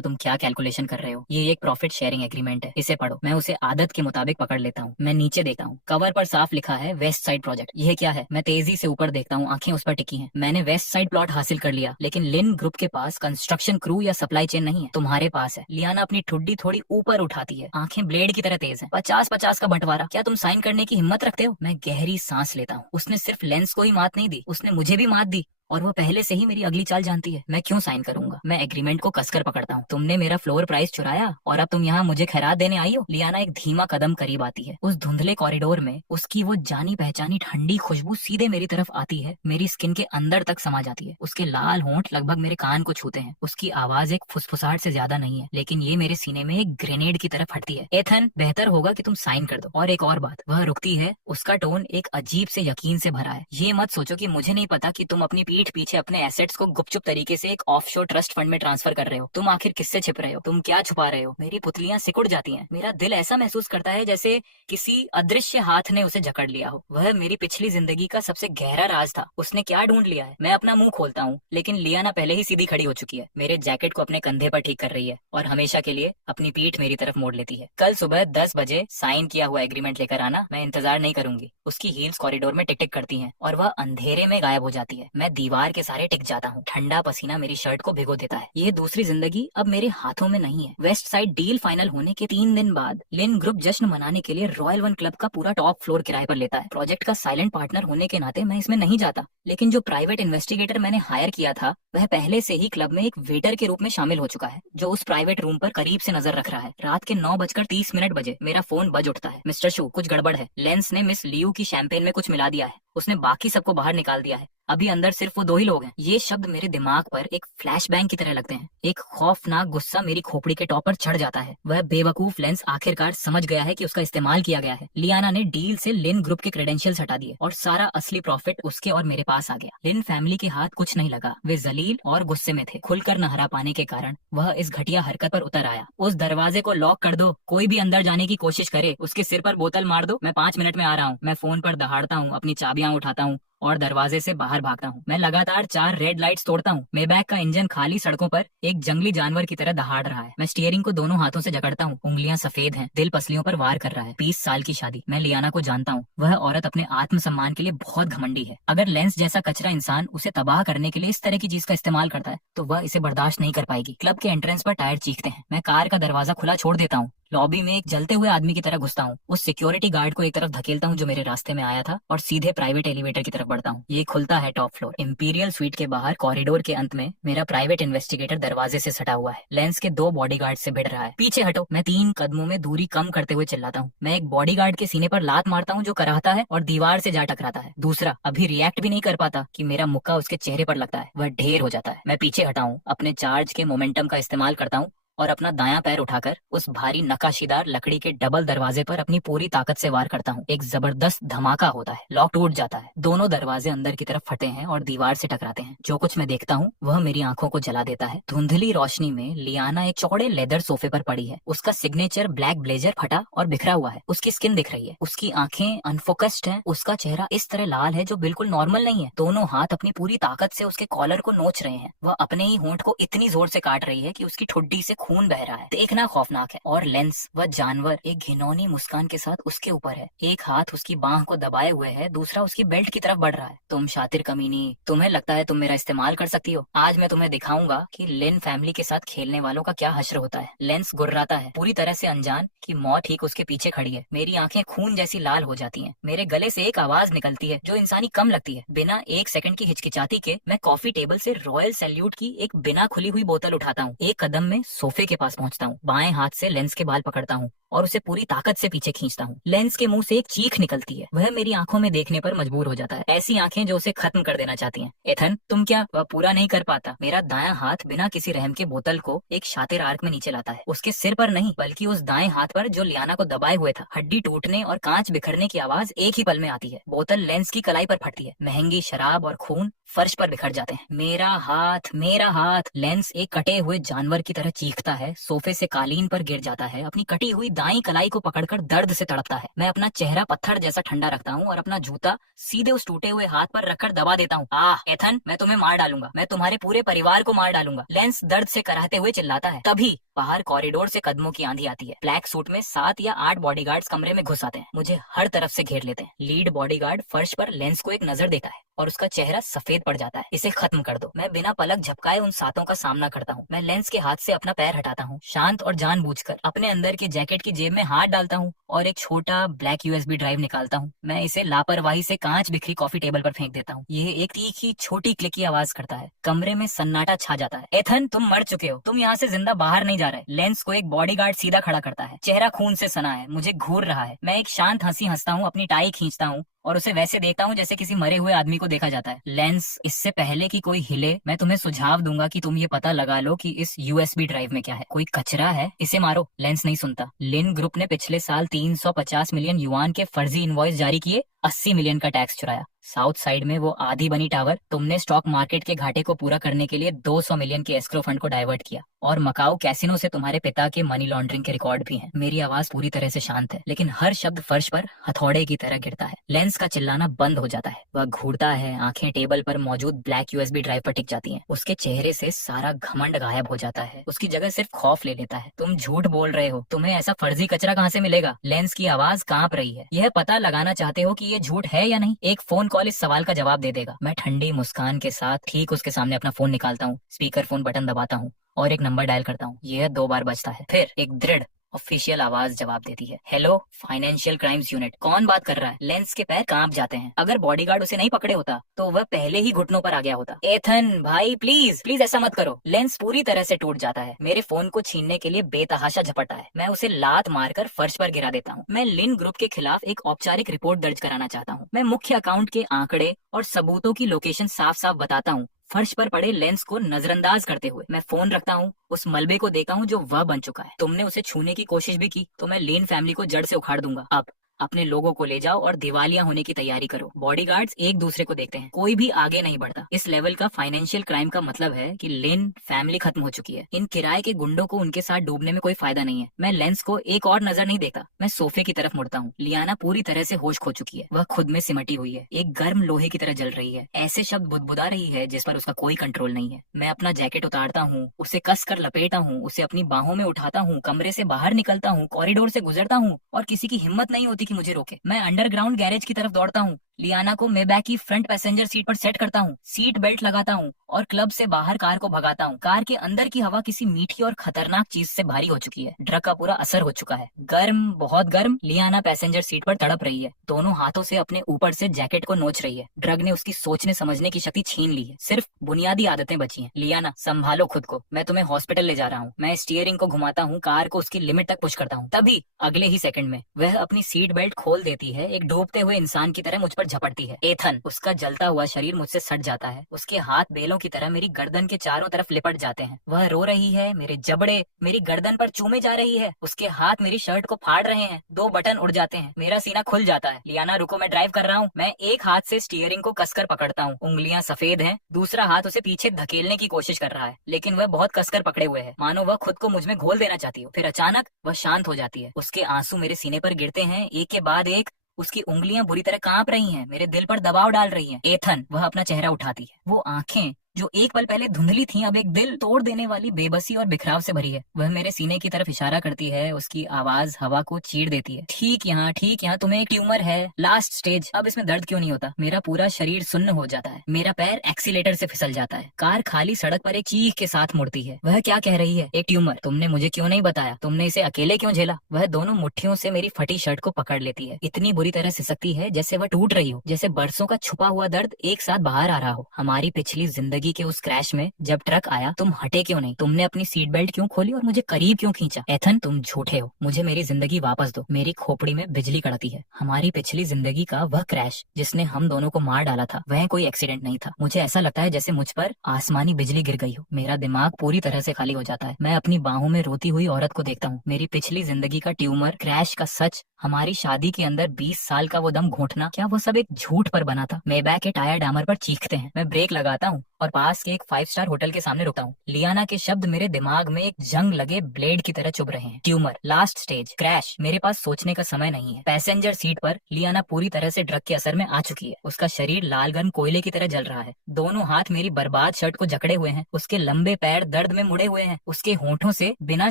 तुम क्या कैलकुलेशन कर रहे हो। ये एक प्रॉफिट शेयरिंग एग्रीमेंट है, इसे पढ़ो। मैं उसे आदत के मुताबिक पकड़ लेता हूँ। मैं नीचे देखता हूँ, कवर पर साफ लिखा है वेस्ट साइड प्रोजेक्ट। यह क्या है? मैं तेजी से ऊपर देखता हूँ, आंखें उस पर टिकी हैं। मैंने वेस्ट साइड प्लॉट हासिल कर लिया, लेकिन लिन ग्रुप के पास कंस्ट्रक्शन क्रू या सप्लाई चेन नहीं है। तुम्हारे पास है। लियाना अपनी ठुड्डी थोड़ी ऊपर उठाती है, आंखें ब्लेड की तरह तेज है। 50-50 का बंटवारा, क्या तुम साइन करने की हिम्मत रखते हो? मैं गहरी सांस लेता हूँ। उसने सिर्फ लेंस को ही मात नहीं दी, उसने मुझे भी मात दी, और वो पहले से ही मेरी अगली चाल जानती है। मैं क्यों साइन करूंगा? मैं एग्रीमेंट को कसकर पकड़ता हूँ। तुमने मेरा फ्लोर प्राइस चुराया और अब तुम यहाँ मुझे खैरात देने आई हो? लियाना एक धीमा कदम करीब आती है। उस धुंधले कॉरिडोर में उसकी वो जानी पहचानी ठंडी खुशबू सीधे मेरी तरफ आती है, मेरी स्किन के अंदर तक समा जाती है। उसके लाल होंठ लगभग मेरे कान को छूते हैं। उसकी आवाज एक फुसफुसाहट से ज्यादा नहीं है, लेकिन ये मेरे सीने में एक ग्रेनेड की तरह फटती है। एथन, बेहतर होगा कि तुम साइन कर दो। और एक और बात, वह रुकती है। उसका टोन एक अजीब से यकीन से भरा है। ये मत सोचो कि मुझे नहीं पता कि तुम अपनी पीठ पीछे अपने एसेट्स को गुपचुप तरीके से एक ऑफशोर ट्रस्ट फंड में ट्रांसफर कर रहे हो। तुम आखिर किससे छिप रहे हो? तुम क्या छुपा रहे हो? मेरी पुतलियां सिकुड़ जाती हैं। मेरा दिल ऐसा महसूस करता है जैसे किसी अदृश्य हाथ ने उसे जकड़ लिया हो। वह मेरी पिछली जिंदगी का सबसे गहरा राज था। उसने क्या ढूंढ लिया है? मैं अपना मुंह खोलता हूँ, लेकिन लियाना पहले ही सीधी खड़ी हो चुकी है, मेरे जैकेट को अपने कंधे पर ठीक कर रही है और हमेशा के लिए अपनी पीठ मेरी तरफ मोड़ लेती है। कल सुबह 10 बजे साइन किया हुआ एग्रीमेंट लेकर आना। मैं इंतजार नहीं करूंगी। उसकी हील्स कॉरिडोर में टिक टिक करती हैं और वह अंधेरे में गायब हो जाती है। मैं दीवार के सहारे टिक जाता हूँ। ठंडा पसीना मेरी शर्ट को भिगो देता है। ये दूसरी जिंदगी अब मेरे हाथों में नहीं है। वेस्ट साइड डील फाइनल होने के 3 दिन बाद लिन ग्रुप जश्न मनाने के लिए रॉयल वन क्लब का पूरा टॉप फ्लोर किराए पर लेता है। प्रोजेक्ट का साइलेंट पार्टनर होने के नाते मैं इसमें नहीं जाता, लेकिन जो प्राइवेट इन्वेस्टिगेटर मैंने हायर किया था, वह पहले से ही क्लब में एक वेटर के रूप में शामिल हो चुका है, जो उस प्राइवेट रूम पर करीब से नजर रख रहा है। रात के 9:30 बजे मेरा फोन बज उठता है। मिस्टर शू, कुछ गड़बड़ है। लेंस ने मिस लियू की शैंपेन में कुछ मिला दिया है। उसने बाकी सबको बाहर निकाल दिया है। अभी अंदर सिर्फ वो 2 ही लोग हैं। ये शब्द मेरे दिमाग पर एक फ्लैशबैंग की तरह लगते हैं। एक खौफनाक गुस्सा मेरी खोपड़ी के टॉप पर चढ़ जाता है। वह बेवकूफ लेंस आखिरकार समझ गया है कि उसका इस्तेमाल किया गया है। लियाना ने डील से लिन ग्रुप के क्रेडेंशियल्स हटा दिए और सारा असली प्रॉफिट उसके और मेरे पास आ गया। लिन फैमिली के हाथ कुछ नहीं लगा। वे जलील और गुस्से में थे। खुलकर न हरा पाने के कारण वह इस घटिया हरकत पर उतर आया। उस दरवाजे को लॉक कर दो। कोई भी अंदर जाने की कोशिश करे, उसके सिर पर बोतल मार दो। मैं 5 मिनट में आ रहा हूँ। मैं फोन पर दहाड़ता हूँ, अपनी चाबियां उठाता हूँ और दरवाजे से बाहर भागता हूँ। मैं लगातार 4 रेड लाइट्स तोड़ता हूँ। मेबैक का इंजन खाली सड़कों पर एक जंगली जानवर की तरह दहाड़ रहा है। मैं स्टीयरिंग को दोनों हाथों से जकड़ता हूँ। उंगलियां सफेद हैं, दिल पसलियों पर वार कर रहा है। 20 साल की शादी। मैं लियाना को जानता हूँ। वह औरत अपने आत्मसम्मान के लिए बहुत घमंडी है। अगर लेंस जैसा कचरा इंसान उसे तबाह करने के लिए इस तरह की चीज का इस्तेमाल करता है, तो वह इसे बर्दाश्त नहीं कर पाएगी। क्लब के एंट्रेंस पर टायर चीखते हैं। मैं कार का दरवाजा खुला छोड़ देता हूँ। लॉबी में एक जलते हुए आदमी की तरह घुसता हूँ। उस सिक्योरिटी गार्ड को एक तरफ धकेलता हूँ जो मेरे रास्ते में आया था, और सीधे प्राइवेट एलिवेटर की तरफ बढ़ता हूँ। ये खुलता है टॉप फ्लोर। इंपीरियल स्वीट के बाहर कॉरिडोर के अंत में मेरा प्राइवेट इन्वेस्टिगेटर दरवाजे से सटा हुआ है। लेंस के 2 बॉडीगार्ड से भिड़ रहा है। पीछे हटो। मैं 3 कदमों में दूरी कम करते हुए चिल्लाता हूँ। मैं एक बॉडीगार्ड के सीने पर लात मारता हूँ जो कराहता है और दीवार से जा टकराता है। दूसरा अभी रिएक्ट भी नहीं कर पाता कि मेरा मुक्का उसके चेहरे पर लगता है। वह ढेर हो जाता है। मैं पीछे हटाऊं, अपने चार्ज के मोमेंटम का इस्तेमाल करता हूँ और अपना दायां पैर उठाकर उस भारी नक्काशीदार लकड़ी के डबल दरवाजे पर अपनी पूरी ताकत से वार करता हूँ। एक जबरदस्त धमाका होता है। लॉक टूट जाता है। दोनों दरवाजे अंदर की तरफ फटे हैं और दीवार से टकराते हैं। जो कुछ मैं देखता हूँ वह मेरी आंखों को जला देता है। धुंधली रोशनी में लियाना एक चौड़े लेदर सोफे पर पड़ी है। उसका सिग्नेचर ब्लैक ब्लेजर फटा और बिखरा हुआ है। उसकी स्किन दिख रही है। उसकी आंखें अनफोकस्ड हैं। उसका चेहरा इस तरह लाल है जो बिल्कुल नॉर्मल नहीं है। दोनों हाथ अपनी पूरी ताकत से उसके कॉलर को नोच रहे हैं। वह अपने ही होंठ को इतनी जोर से काट रही है कि उसकी ठुड्डी से खून बह रहा है, देखना खौफनाक है। और लेंस, वह जानवर, एक घिनौनी मुस्कान के साथ उसके ऊपर है। एक हाथ उसकी बाह को दबाए हुए है, दूसरा उसकी बेल्ट की तरफ बढ़ रहा है। तुम शातिर कमीनी, तुम्हें लगता है तुम मेरा इस्तेमाल कर सकती हो? आज मैं तुम्हें दिखाऊंगा कि लिन फैमिली के साथ खेलने वालों का क्या हश्र होता है। लेंस गुर्राता है, पूरी तरह से अनजान कि मौत ठीक उसके पीछे खड़ी है। मेरी आंखें खून जैसी लाल हो जाती हैं। मेरे गले से एक आवाज निकलती है जो इंसानी कम लगती है। बिना एक सेकंड की हिचकिचाती के मैं कॉफी टेबल से रॉयल सैल्यूट की एक बिना खुली हुई बोतल उठाता हूँ। एक कदम में सोफे के पास पहुंचता हूँ, बाएं हाथ से लेंस के बाल पकड़ता हूँ और उसे पूरी ताकत से पीछे खींचता हूँ। लेंस के मुंह से एक चीख निकलती है। वह मेरी आंखों में देखने पर मजबूर हो जाता है, ऐसी आंखें जो उसे खत्म कर देना चाहती हैं। एथन, तुम क्या? वह पूरा नहीं कर पाता। मेरा दायां हाथ बिना किसी रहम के बोतल को एक शातिर आर्क में नीचे लाता है, उसके सिर पर नहीं बल्कि उस दाएं हाथ पर जो लियाना को दबाए हुए था। हड्डी टूटने और कांच बिखरने की आवाज एक ही पल में आती है। बोतल लेंस की कलाई पर फटती है। महंगी शराब और खून फर्श पर बिखर जाते हैं। मेरा हाथ, मेरा हाथ! लेंस एक कटे हुए जानवर की तरह चीखता है, सोफे से कालीन पर गिर जाता है, अपनी कटी हुई दाईं कलाई को पकड़कर दर्द से तड़पता है। मैं अपना चेहरा पत्थर जैसा ठंडा रखता हूँ और अपना जूता सीधे उस टूटे हुए हाथ पर रखकर दबा देता हूँ। आह एथन, मैं तुम्हें मार डालूंगा, मैं तुम्हारे पूरे परिवार को मार डालूंगा। लेंस दर्द से कराहते हुए चिल्लाता है। तभी बाहर कॉरिडोर से कदमों की आंधी आती है। ब्लैक सूट में 7 या 8 बॉडीगार्ड्स कमरे में घुस आते हैं, मुझे हर तरफ से घेर लेते हैं। लीड बॉडीगार्ड फर्श पर लेंस को एक नजर देता है और उसका चेहरा सफेद पड़ जाता है। इसे खत्म कर दो। मैं बिना पलक झपकाए उन 7 का सामना करता हूँ। मैं लेंस के हाथ से अपना पैर हटाता हूँ, शांत और जानबूझकर अपने अंदर के जैकेट की जेब में हाथ डालता हूँ और एक छोटा ब्लैक यूएसबी ड्राइव निकालता हूँ। मैं इसे लापरवाही से कांच बिखरी कॉफी टेबल पर फेंक देता हूँ। यह एक तीखी छोटी क्लिक की आवाज करता है। कमरे में सन्नाटा छा जाता है। एथन, तुम मर चुके हो, तुम यहाँ से जिंदा बाहर नहीं जा रहे। लेंस को एक बॉडीगार्ड सीधा खड़ा करता है, चेहरा खून से सना है, मुझे घूर रहा है। मैं एक शांत हंसी हंसता हूँ, अपनी टाई खींचता हूँ और उसे वैसे देखता हूँ जैसे किसी मरे हुए आदमी को देखा जाता है। लेंस, इससे पहले कि कोई हिले, मैं तुम्हें सुझाव दूंगा कि तुम ये पता लगा लो कि इस यूएसबी ड्राइव में क्या है। कोई कचरा है, इसे मारो। लेंस नहीं सुनता। लिन ग्रुप ने पिछले साल 350 मिलियन युआन के फर्जी इनवॉइस जारी किए, 80 मिलियन का टैक्स चुराया। साउथ साइड में वो आधी बनी टावर, तुमने स्टॉक मार्केट के घाटे को पूरा करने के लिए 200 मिलियन के एस्क्रो फंड को डाइवर्ट किया और मकाऊ कैसीनो से तुम्हारे पिता के मनी लॉन्ड्रिंग के रिकॉर्ड भी हैं। मेरी आवाज पूरी तरह से शांत है, लेकिन हर शब्द फर्श पर हथौड़े की तरह गिरता है। लेंस का चिल्लाना बंद हो जाता है। वह घूरता है, आंखें टेबल पर मौजूद ब्लैक यूएसबी ड्राइव पर टिक जाती हैं। उसके चेहरे से सारा घमंड गायब हो जाता है, उसकी जगह सिर्फ खौफ ले लेता है। तुम झूठ बोल रहे हो, तुम्हें ऐसा फर्जी कचरा कहाँ से मिलेगा? लेंस की आवाज कांप रही है। यह पता लगाना चाहते हो कि ये झूठ है या नहीं? एक फोन कॉल इस सवाल का जवाब दे देगा। मैं ठंडी मुस्कान के साथ ठीक उसके सामने अपना फोन निकालता हूँ, स्पीकर फोन बटन दबाता हूँ और एक नंबर डायल करता हूँ। यह 2 बार बजता है, फिर एक दृढ़ ऑफिशियल आवाज जवाब देती है। Hello, financial crimes unit. कौन बात कर रहा है? लेंस के पैर कांप जाते हैं। अगर बॉडीगार्ड उसे नहीं पकड़े होता तो वह पहले ही घुटनों पर आ गया होता। एथन भाई, प्लीज प्लीज ऐसा मत करो। लेंस पूरी तरह से टूट जाता है, मेरे फोन को छीनने के लिए बेतहाशा झपटता है। मैं उसे लात मारकर फर्श पर गिरा देता हूँ। मैं लिन ग्रुप के खिलाफ एक औपचारिक रिपोर्ट दर्ज कराना चाहता हूँ। मैं मुख्य अकाउंट के आंकड़े और सबूतों की लोकेशन साफ साफ बताता हूँ। फर्श पर पड़े लेंस को नजरअंदाज करते हुए मैं फोन रखता हूँ, उस मलबे को देखता हूँ जो वह बन चुका है। तुमने उसे छूने की कोशिश भी की तो मैं लेन फैमिली को जड़ से उखाड़ दूंगा। अब अपने लोगों को ले जाओ और दिवालिया होने की तैयारी करो। बॉडीगार्ड्स एक दूसरे को देखते हैं, कोई भी आगे नहीं बढ़ता। इस लेवल का फाइनेंशियल क्राइम का मतलब है कि लेन फैमिली खत्म हो चुकी है। इन किराए के गुंडों को उनके साथ डूबने में कोई फायदा नहीं है। मैं लेंस को एक और नजर नहीं देखता। मैं सोफे की तरफ मुड़ता हूँ। लियाना पूरी तरह से होश खो चुकी है, वह खुद में सिमटी हुई है, एक गर्म लोहे की तरह जल रही है। ऐसे शब्द बुदबुदा रही है जिस पर उसका कोई कंट्रोल नहीं है। मैं अपना जैकेट उतारता हूँ, उसे कस कर लपेटा हूँ, उसे अपनी बाहों में उठाता हूँ, कमरे से बाहर निकलता हूँ, कॉरिडोर से गुजरता हूँ और किसी की हिम्मत नहीं होती कि मुझे रोके। मैं अंडरग्राउंड गैरेज की तरफ दौड़ता हूँ, लियाना को मेबैक की फ्रंट पैसेंजर सीट पर सेट करता हूँ, सीट बेल्ट लगाता हूँ और क्लब से बाहर कार को भगाता हूँ। कार के अंदर की हवा किसी मीठी और खतरनाक चीज से भारी हो चुकी है। ड्रग का पूरा असर हो चुका है। गर्म, बहुत गर्म। लियाना पैसेंजर सीट पर तड़प रही है, दोनों हाथों से अपने ऊपर से जैकेट को नोच रही है। ड्रग ने उसकी सोचने समझने की शक्ति छीन ली है, सिर्फ बुनियादी आदतें बची हैं। लियाना, संभालो खुद को, मैं तुम्हें हॉस्पिटल ले जा रहा हूँ। मैं स्टीयरिंग को घुमाता हूँ, कार को उसकी लिमिट तक पुश करता हूँ। तभी अगले ही सेकंड में वह अपनी सीट बेल्ट खोल देती है, एक डूबते हुए इंसान की तरह मुझ पर झपटती है। एथन, उसका जलता हुआ शरीर मुझसे सट जाता है, उसके हाथ बेलों की तरह मेरी गर्दन के चारों तरफ लिपट जाते हैं। वह रो रही है, मेरे जबड़े मेरी गर्दन पर चूमे जा रही है, उसके हाथ मेरी शर्ट को फाड़ रहे हैं, 2 बटन उड़ जाते हैं, मेरा सीना खुल जाता है। लियाना रुको, मैं ड्राइव कर रहा हूँ। मैं एक हाथ से स्टीयरिंग को कसकर पकड़ता हूँ, उंगलियां सफेद हैं, दूसरा हाथ उसे पीछे धकेलने की कोशिश कर रहा है, लेकिन वह बहुत कसकर पकड़े हुए है, मानो वह खुद को मुझ में घोल देना चाहती हो। फिर अचानक वह शांत हो जाती है, उसके आंसू मेरे सीने पर गिरते हैं एक के बाद एक। उसकी उंगलियां बुरी तरह कांप रही हैं, मेरे दिल पर दबाव डाल रही हैं। एथन, वह अपना चेहरा उठाती है, वो आंखें जो एक पल पहले धुंधली थी अब एक दिल तोड़ देने वाली बेबसी और बिखराव से भरी है। वह मेरे सीने की तरफ इशारा करती है, उसकी आवाज हवा को चीर देती है। ठीक यहाँ तुम्हें एक ट्यूमर है, लास्ट स्टेज। अब इसमें दर्द क्यों नहीं होता? मेरा पूरा शरीर सुन्न हो जाता है, मेरा पैर एक्सीलेटर से फिसल जाता है। कार खाली सड़क पर एक चीख के साथ मुड़ती है। वह क्या कह रही है? एक ट्यूमर? तुमने मुझे क्यों नहीं बताया? तुमने इसे अकेले क्यों झेला? वह दोनों मुट्ठियों से मेरी फटी शर्ट को पकड़ लेती है, इतनी बुरी तरह सिसकती है जैसे वह टूट रही हो, जैसे बरसों का छुपा हुआ दर्द एक साथ बाहर आ रहा हो। हमारी पिछली जिंदगी के उस क्रैश में जब ट्रक आया तुम हटे क्यों नहीं? तुमने अपनी सीट बेल्ट क्यों खोली और मुझे करीब क्यों खींचा? एथन तुम झूठे हो, मुझे मेरी जिंदगी वापस दो। मेरी खोपड़ी में बिजली कड़कती है। हमारी पिछली जिंदगी का वह क्रैश जिसने हम दोनों को मार डाला था, वह कोई एक्सीडेंट नहीं था। मुझे ऐसा लगता है जैसे मुझ पर आसमानी बिजली गिर गई हो। मेरा दिमाग पूरी तरह से खाली हो जाता है। मैं अपनी बाहों में रोती हुई औरत को देखता हूँ। मेरी पिछली जिंदगी का ट्यूमर, क्रैश का सच, हमारी शादी के अंदर 20 साल का वो दम घोटना, क्या वो सब एक झूठ पर बना था? मेबैक के टायर डामर पर चीखते हैं। मैं ब्रेक लगाता हूँ और पास के एक 5 स्टार होटल के सामने रुकता हूँ। लियाना के शब्द मेरे दिमाग में एक जंग लगे ब्लेड की तरह चुभ रहे हैं। Tumour, last stage, crash. मेरे पास सोचने का समय नहीं है। पैसेंजर सीट पर लियाना पूरी तरह से ड्रग के असर में आ चुकी है। उसका शरीर लाल गर्म कोयले की तरह जल रहा है। दोनों हाथ मेरी बर्बाद शर्ट को जकड़े हुए हैं। उसके लंबे पैर दर्द में मुड़े हुए हैं। उसके होंठों से बिना